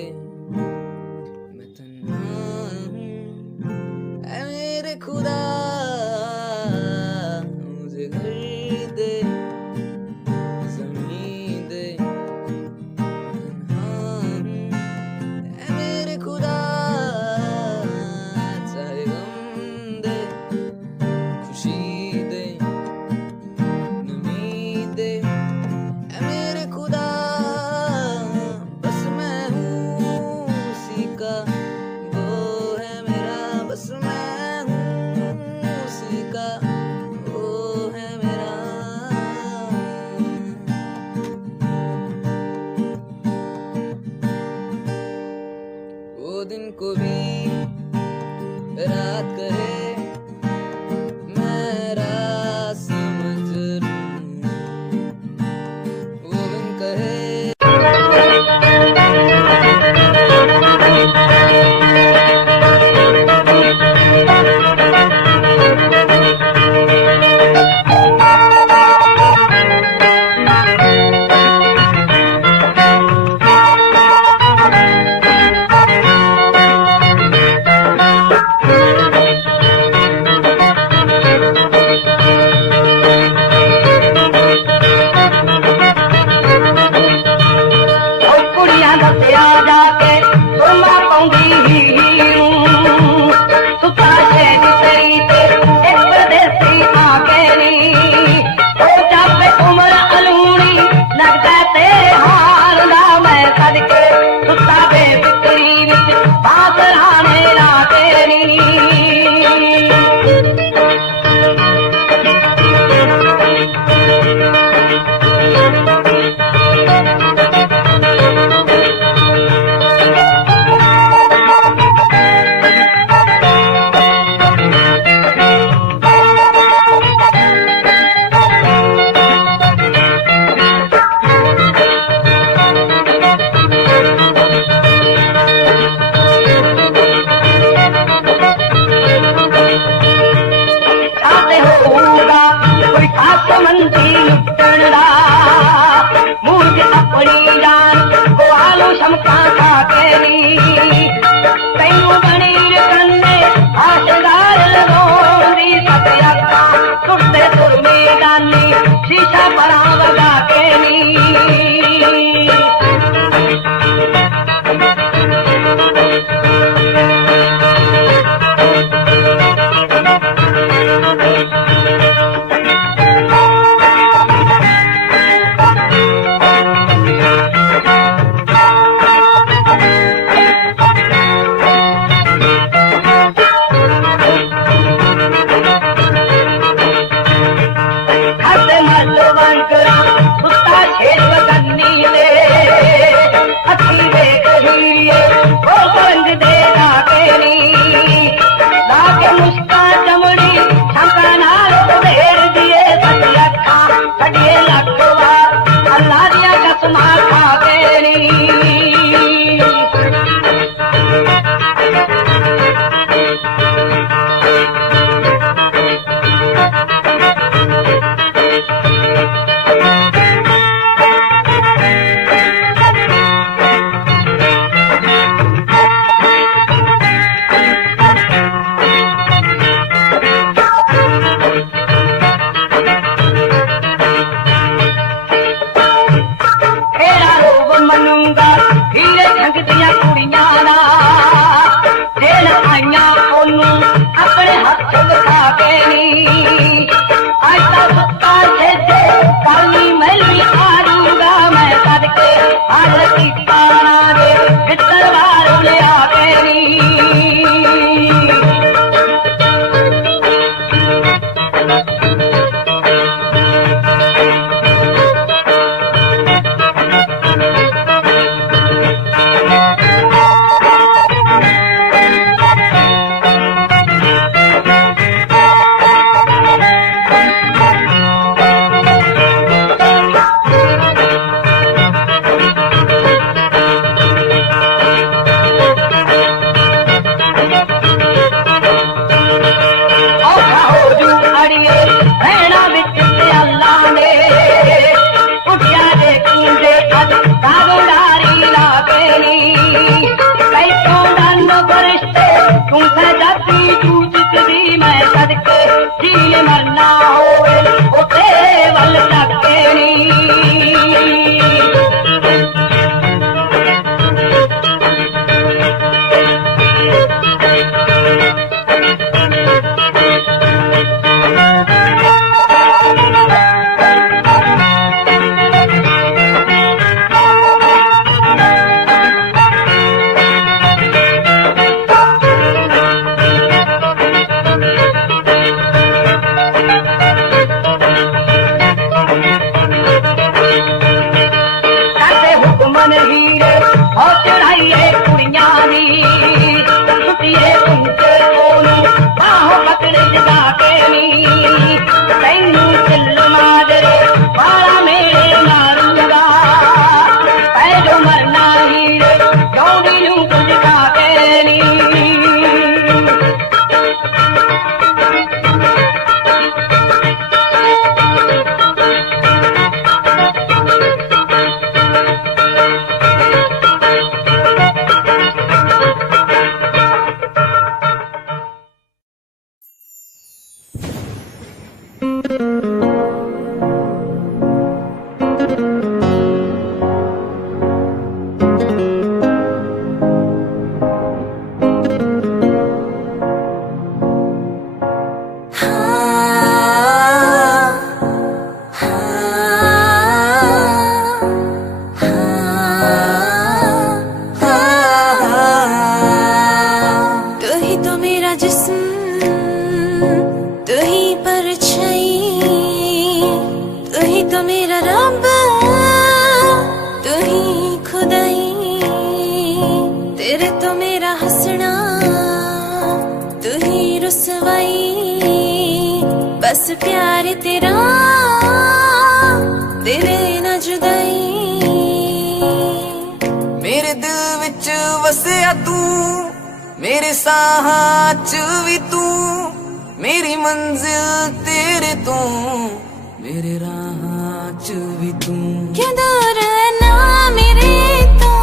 मैं तन्हा हूँ ऐ मेरे खुदा। मुझे घर दे, ज़मीन दे, तन्हा हूँ ऐ मेरे खुदा। चाहे गम दे, खुशी दे, नमी दे, बस मैं हूँ जिए मरना होवे उते वल तके नी बस प्यार तेरा दिले न जुदाई मेरे दिल विच वसिया तू मेरे साहां च भी तू मेरी मंजिल तेरे तो मेरे राहां च भी तू क्यों दूर है ना मेरे तो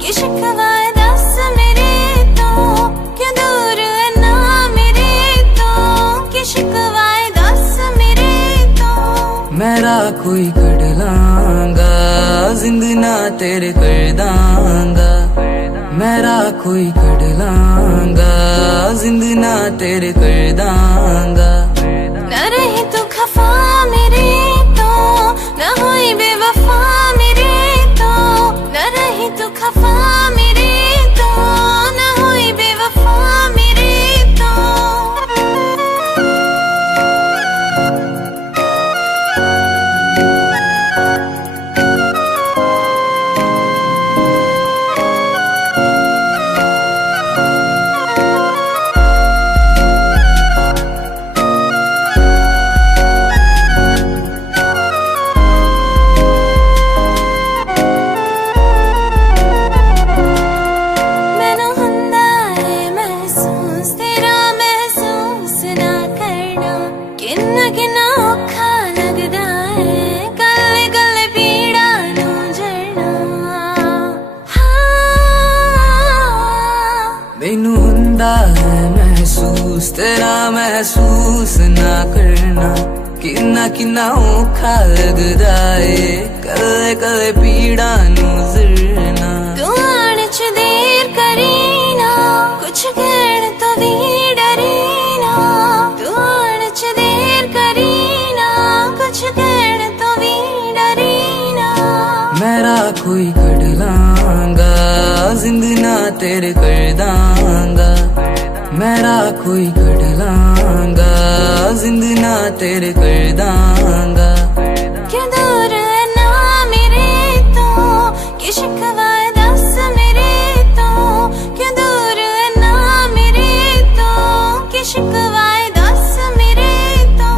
कि शिकवा दस मेरे तो क्यों दूर है ना मेरे तो कि शिकवा मेरा कोई कर लांगा जिंद ना तेरे कर दांगा मेरा कोई कर लांगा जिंद ना तेरे कर दांगा न रही तू खफा मेरे तो न होई बेवफा मेरे तो न रही तू खफा मेरे तो न होई बेवफा मेरे तो तेरा महसूस ना करना किन्ना किन्ना औखा लगदा है कले कले पीड़ा नू जरना तू आने च देर करी ना कुछ कहण तो भी डरी ना तू आने च देर करी ना कुछ कहण तो भी डरी ना मेरा कोई कर लांगा जिंद ना तेरे कर दांगा मेरा कोई कर लांगा जिंद ना तेरे कर दांगा क्यों दूर है ना मेरे तो कि शिकवा दस मेरे तो क्यों दूर है ना मेरे तो कि शिकवा दस मेरे तो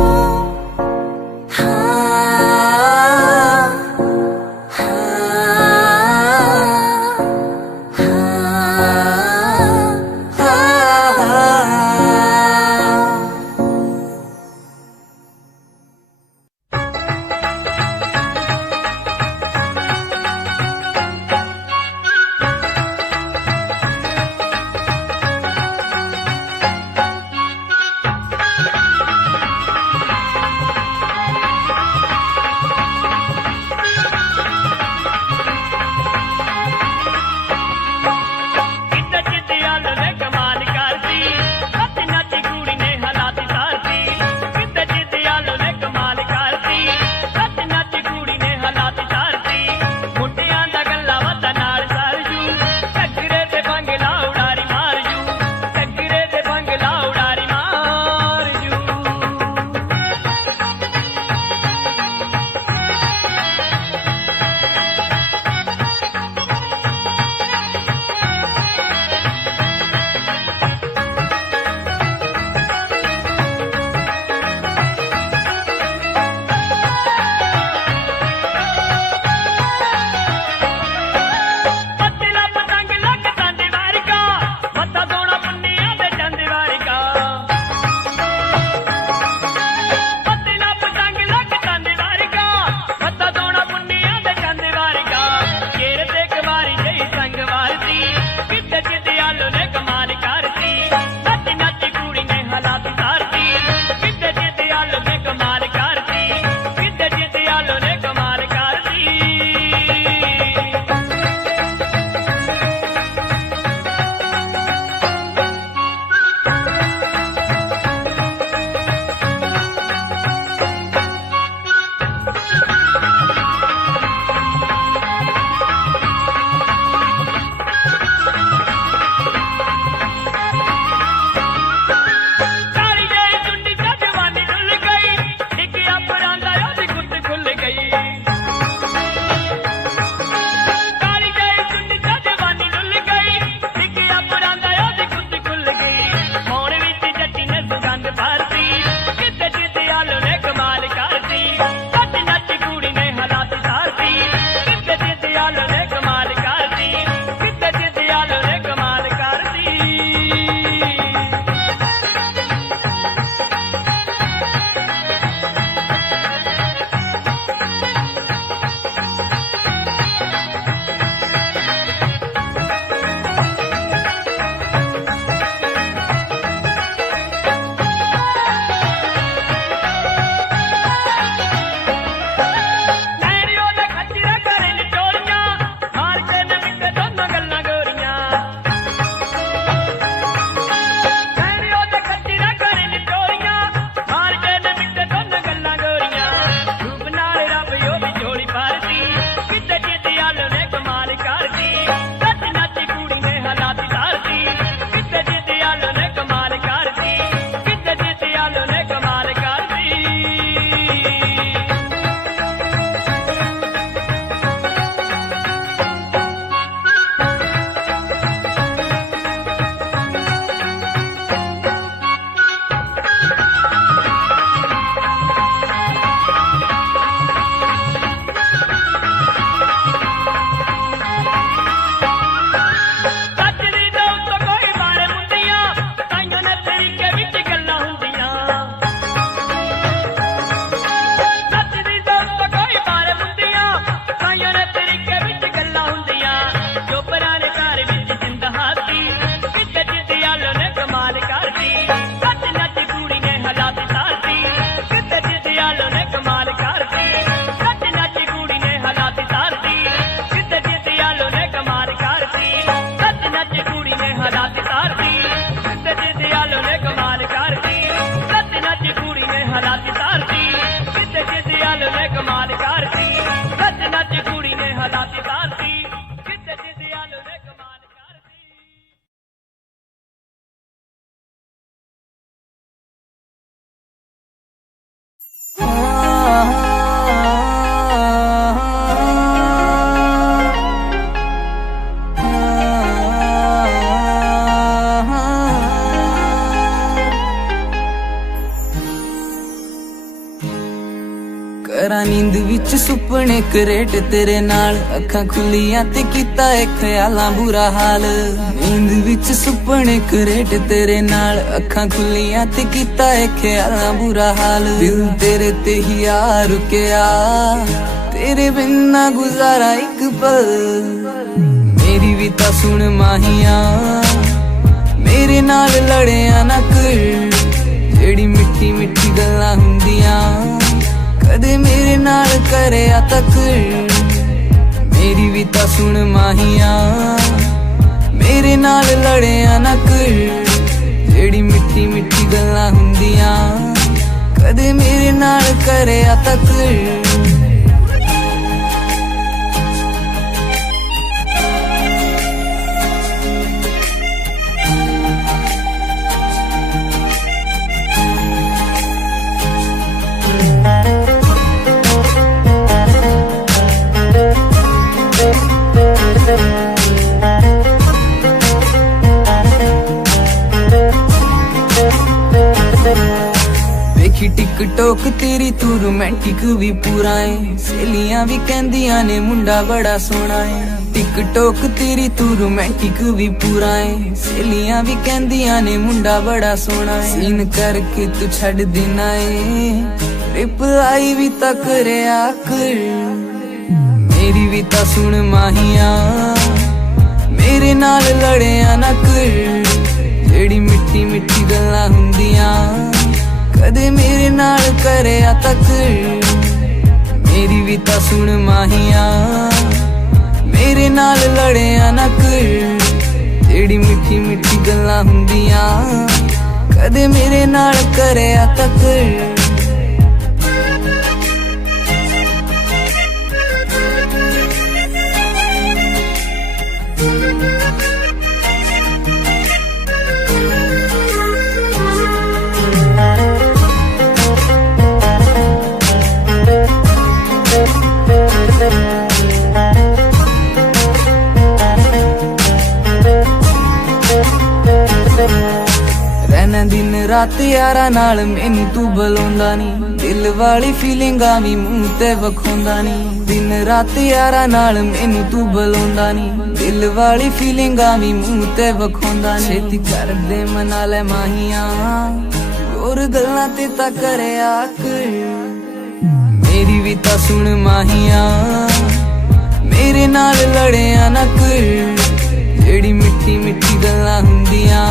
ਹਲਾਤੀ ਤਾਰਤੀ ਕਿਤੇ ਜਿੱਦੀ ਆਲ ਨੇ ਕਮਾਲ ਕਰਤੀ ਨੱਚ ਨੱਚ ਕੁੜੀ ਨੇ ਹਲਾਤੀ ਤਾਰਤੀ ਕਿਤੇ ਜਿੱਦੀ ਆਲ ਨੇ ਕਮਾਲ ਕਰਤੀ ਕਰਾਂ ਨੀਂਦ ਵਿੱਚ ਸੁਪਨੇ ਕਰੇਟ ਤੇਰੇ ਨਾਲ ਅੱਖਾਂ ਖੁੱਲੀਆਂ ਤੇ ਕੀਤਾ ਏ ਖਿਆਲਾਂ ਬੁਰਾ ਹਾਲ ਨੀਂਦ ਵਿੱਚ ਸੁਪਨੇ ਕਰੇਟ ਤੇਰੇ ਨਾਲ ਅੱਖਾਂ ਖੁੱਲੀਆਂ ਤੇ ਕੀਤਾ ਏ ਖਿਆਲਾਂ ਬੁਰਾ ਹਾਲ ਦਿਲ ਤੇਰੇ ਤੇ ਹੀ ਆ ਰੁਕਿਆ ਤੇਰੇ ਬਿਨ ਨਾ ਗੁਜ਼ਾਰਾ ਇੱਕ ਪਲ ਮੇਰੀ ਵੀ ਤਾਂ ਸੁਣ ਮਾਹੀਆਂ ਮੇਰੇ ਨਾਲ ਲੜਿਆ ਨਾ ਕਰ ਜਿਹੜੀ ਮਿੱਠੀ ਮਿੱਠੀ ਗੱਲਾਂ ਹੁੰਦੀਆਂ ਕਦੇ ਮੇਰੇ ਨਾਲ ਕਰਿਆ ਤੱਕ ਮੇਰੀ ਵੀ ਤਾਂ ਸੁਣ ਮਾਹੀਆਂ ਮੇਰੇ ਨਾਲ ਲੜਿਆ ਨਾ ਕਰ ਜਿਹੜੀ ਮਿੱਠੀ ਮਿੱਠੀ ਗੱਲਾਂ ਹੁੰਦੀਆਂ ਕਦੇ ਮੇਰੇ ਨਾਲ ਕਰਿਆ ਤੱਕ ਵੇਖੀ ਟਿਕਟੋਕ ਤੇਰੀ ਤੂੰ ਰੋਮਾਂਟਿਕ ਵੀ ਪੂਰਾ ਏ ਸਹੇਲੀਆਂ ਵੀ ਕਹਿੰਦੀਆਂ ਨੇ ਮੁੰਡਾ ਬੜਾ ਸੋਹਣਾ ਏ ਟਿਕਟੋਕ ਤੇਰੀ ਤੂੰ ਰੋਮਾਂਟਿਕ ਵੀ ਪੂਰਾ ਏ ਸਹੇਲੀਆਂ ਵੀ ਕਹਿੰਦੀਆਂ ਨੇ ਮੁੰਡਾ ਬੜਾ ਸੋਹਣਾ ਏ ਸੀਨ ਕਰਕੇ ਤੂੰ ਛੱਡ ਦੇਣਾ ਏ ਰਿਪਲਾਈ ਵੀ ਤਾਂ ਕਰਿਆ ਕਰ ਮੇਰੀ ਵੀ ਤਾਂ ਸੁਣ ਮਾਹੀਆਂ ਮੇਰੇ ਨਾਲ ਲੜਿਆ ਨਾ ਕਰ ਜਿਹੜੀ ਮਿੱਠੀ ਮਿੱਠੀ ਗੱਲਾਂ ਹੁੰਦੀਆਂ ਕਦੇ ਮੇਰੇ ਨਾਲ ਕਰਿਆ ਤੱਕ ਮੇਰੀ ਵੀ ਤਾਂ ਸੁਣ ਮਾਹੀਆਂ ਮੇਰੇ ਨਾਲ ਲੜਿਆ ਨਾ ਕਰ ਜਿਹੜੀ ਮਿੱਠੀ ਮਿੱਠੀ ਗੱਲਾਂ ਹੁੰਦੀਆਂ ਕਦੇ ਮੇਰੇ ਨਾਲ ਕਰਿਆ ਤੱਕ ਰਹਿਣਾ ਦਿਨ ਰਾਤ ਯਾਰਾਂ ਨਾਲ ਮੈਨੂੰ ਤੂੰ ਬੁਲਾਉਂਦਾ ਨੀ ਦਿਲ ਵਾਲੀ ਫੀਲਿੰਗਾਂ ਵੀ ਮੂੰਹ ਤੇ ਵਿਖਾਉਂਦਾ ਨੀ ਦਿਨ ਰਾਤ ਯਾਰਾਂ ਨਾਲ ਮੈਨੂੰ ਤੂੰ ਬੁਲਾਉਂਦਾ ਨੀ ਦਿਲ ਵਾਲੀ ਫੀਲਿੰਗਾਂ ਵੀ ਮੂੰਹ ਤੇ ਵਿਖਾਉਂਦਾ ਨੀ ਛੇਤੀ ਕਰਦੇ ਮਨਾ ਲੈ ਮਾਹੀਆਂ ਹੋਰ ਗੱਲਾਂ ਤੇ ਤਾਂ ਕਰਿਆ ਕਰ ਮੇਰੀ ਵੀ ਤਾਂ ਸੁਣ ਮਾਹੀਆਂ ਮੇਰੇ ਨਾਲ ਲੜਿਆ ਨਾ ਕਰ ਜਿਹੜੀ ਮਿੱਠੀ ਮਿੱਠੀ ਗੱਲਾਂ ਹੁੰਦੀਆਂ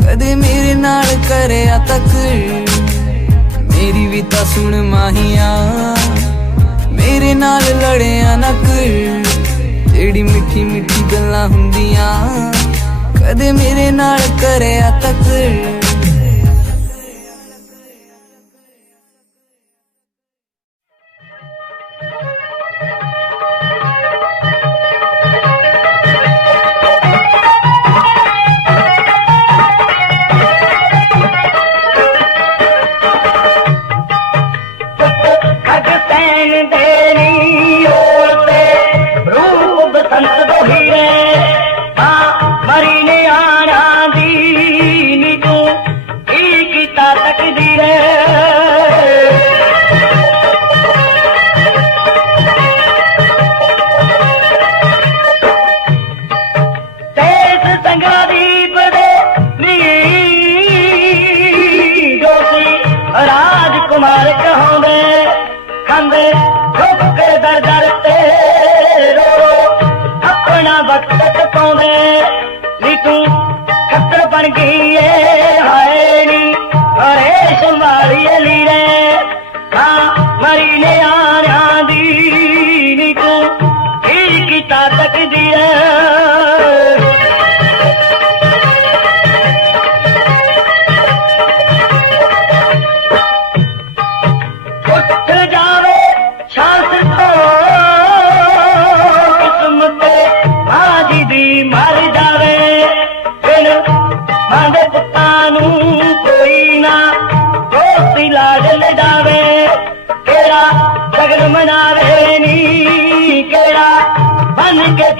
ਕਦੇ ਮੇਰੇ ਨਾਲ ਕਰਿਆ ਤੱਕ ਮੇਰੀ ਵੀ ਤਾਂ ਸੁਣ ਮਾਹੀਆਂ ਮੇਰੇ ਨਾਲ ਲੜਿਆ ਨਾ ਕਰ ਜਿਹੜੀ ਮਿੱਠੀ ਮਿੱਠੀ ਗੱਲਾਂ ਹੁੰਦੀਆਂ ਕਦੇ ਮੇਰੇ ਨਾਲ ਕਰਿਆ ਤੱਕ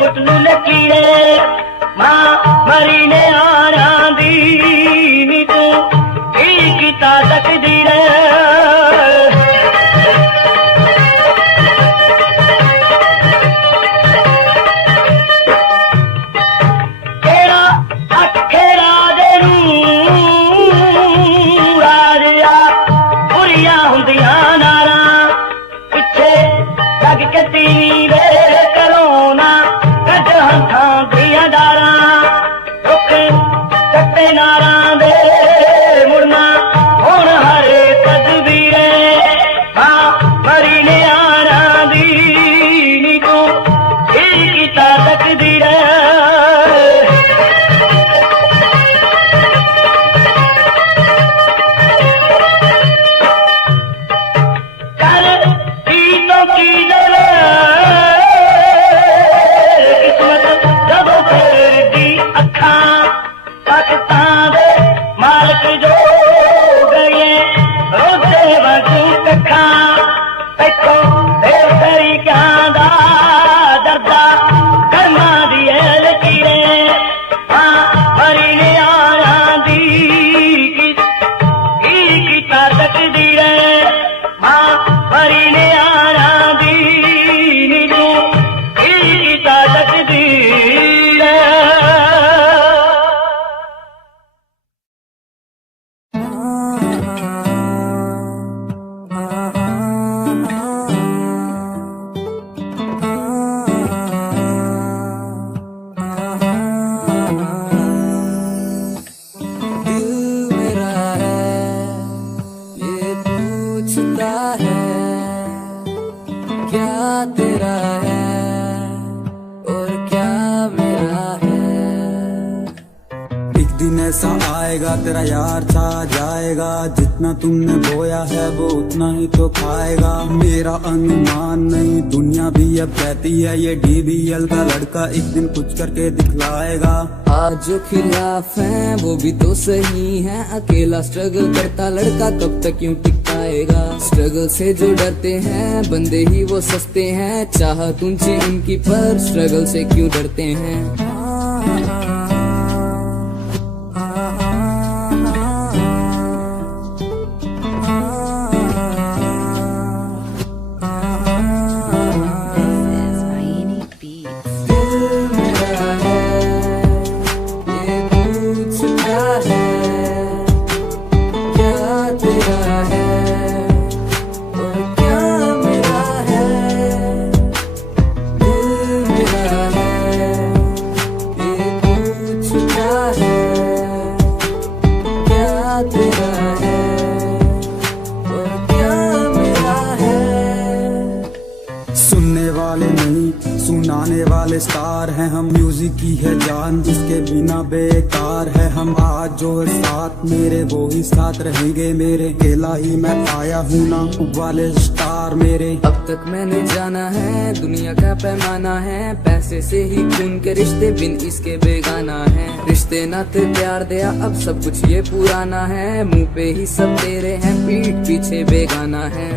गुटलू लकीरे मां मरी ने आना दी नी तू की ताकत दी रे तेरा अखेरा दे राजा बुरिया हुंदियां नारा पिछे लग के तीनी वे करोना कद हंथां दियां डारा रुक चट्टे नारा दे मुड़ना हुण हरे तदबीरे मां मरी ने आना दी नी तू की ताकत दी रे मालक जो गए रोते वजू कखा देखो तरीका दा दर्दा कर्मा दिए लकीरे मां मरी ने आना दी की ताकत दी रे मां मरी ने आना दी नी तू की ताकत दी रे ऐसा आएगा तेरा यार छा जाएगा जितना तुमने बोया है वो उतना ही तो खाएगा मेरा अनुमान नहीं दुनिया भी अब कहती है ये DBL का लड़का एक दिन कुछ करके दिखलाएगा आज जो खिलाफ है वो भी तो सही है अकेला स्ट्रगल करता लड़का कब तक यूं टिक पाएगा स्ट्रगल से जो डरते हैं बंदे ही वो सस्ते हैं चाहत ऊंची उनकी पर स्ट्रगल से क्यों डरते हैं सुनाने वाले स्टार हैं हम म्यूजिक की है जान जिसके बिना बेकार है हम आज जो है साथ मेरे वो ही साथ रहेंगे मेरे अकेला ही मैं आया हूँ ना वाले स्टार मेरे अब तक मैंने जाना है दुनिया का पैमाना है पैसे से ही खून के रिश्ते बिन इसके बेगाना है रिश्ते नाते प्यार दिया अब सब कुछ ये पुराना है मुंह पे ही सब तेरे हैं पीठ पीछे बेगाना है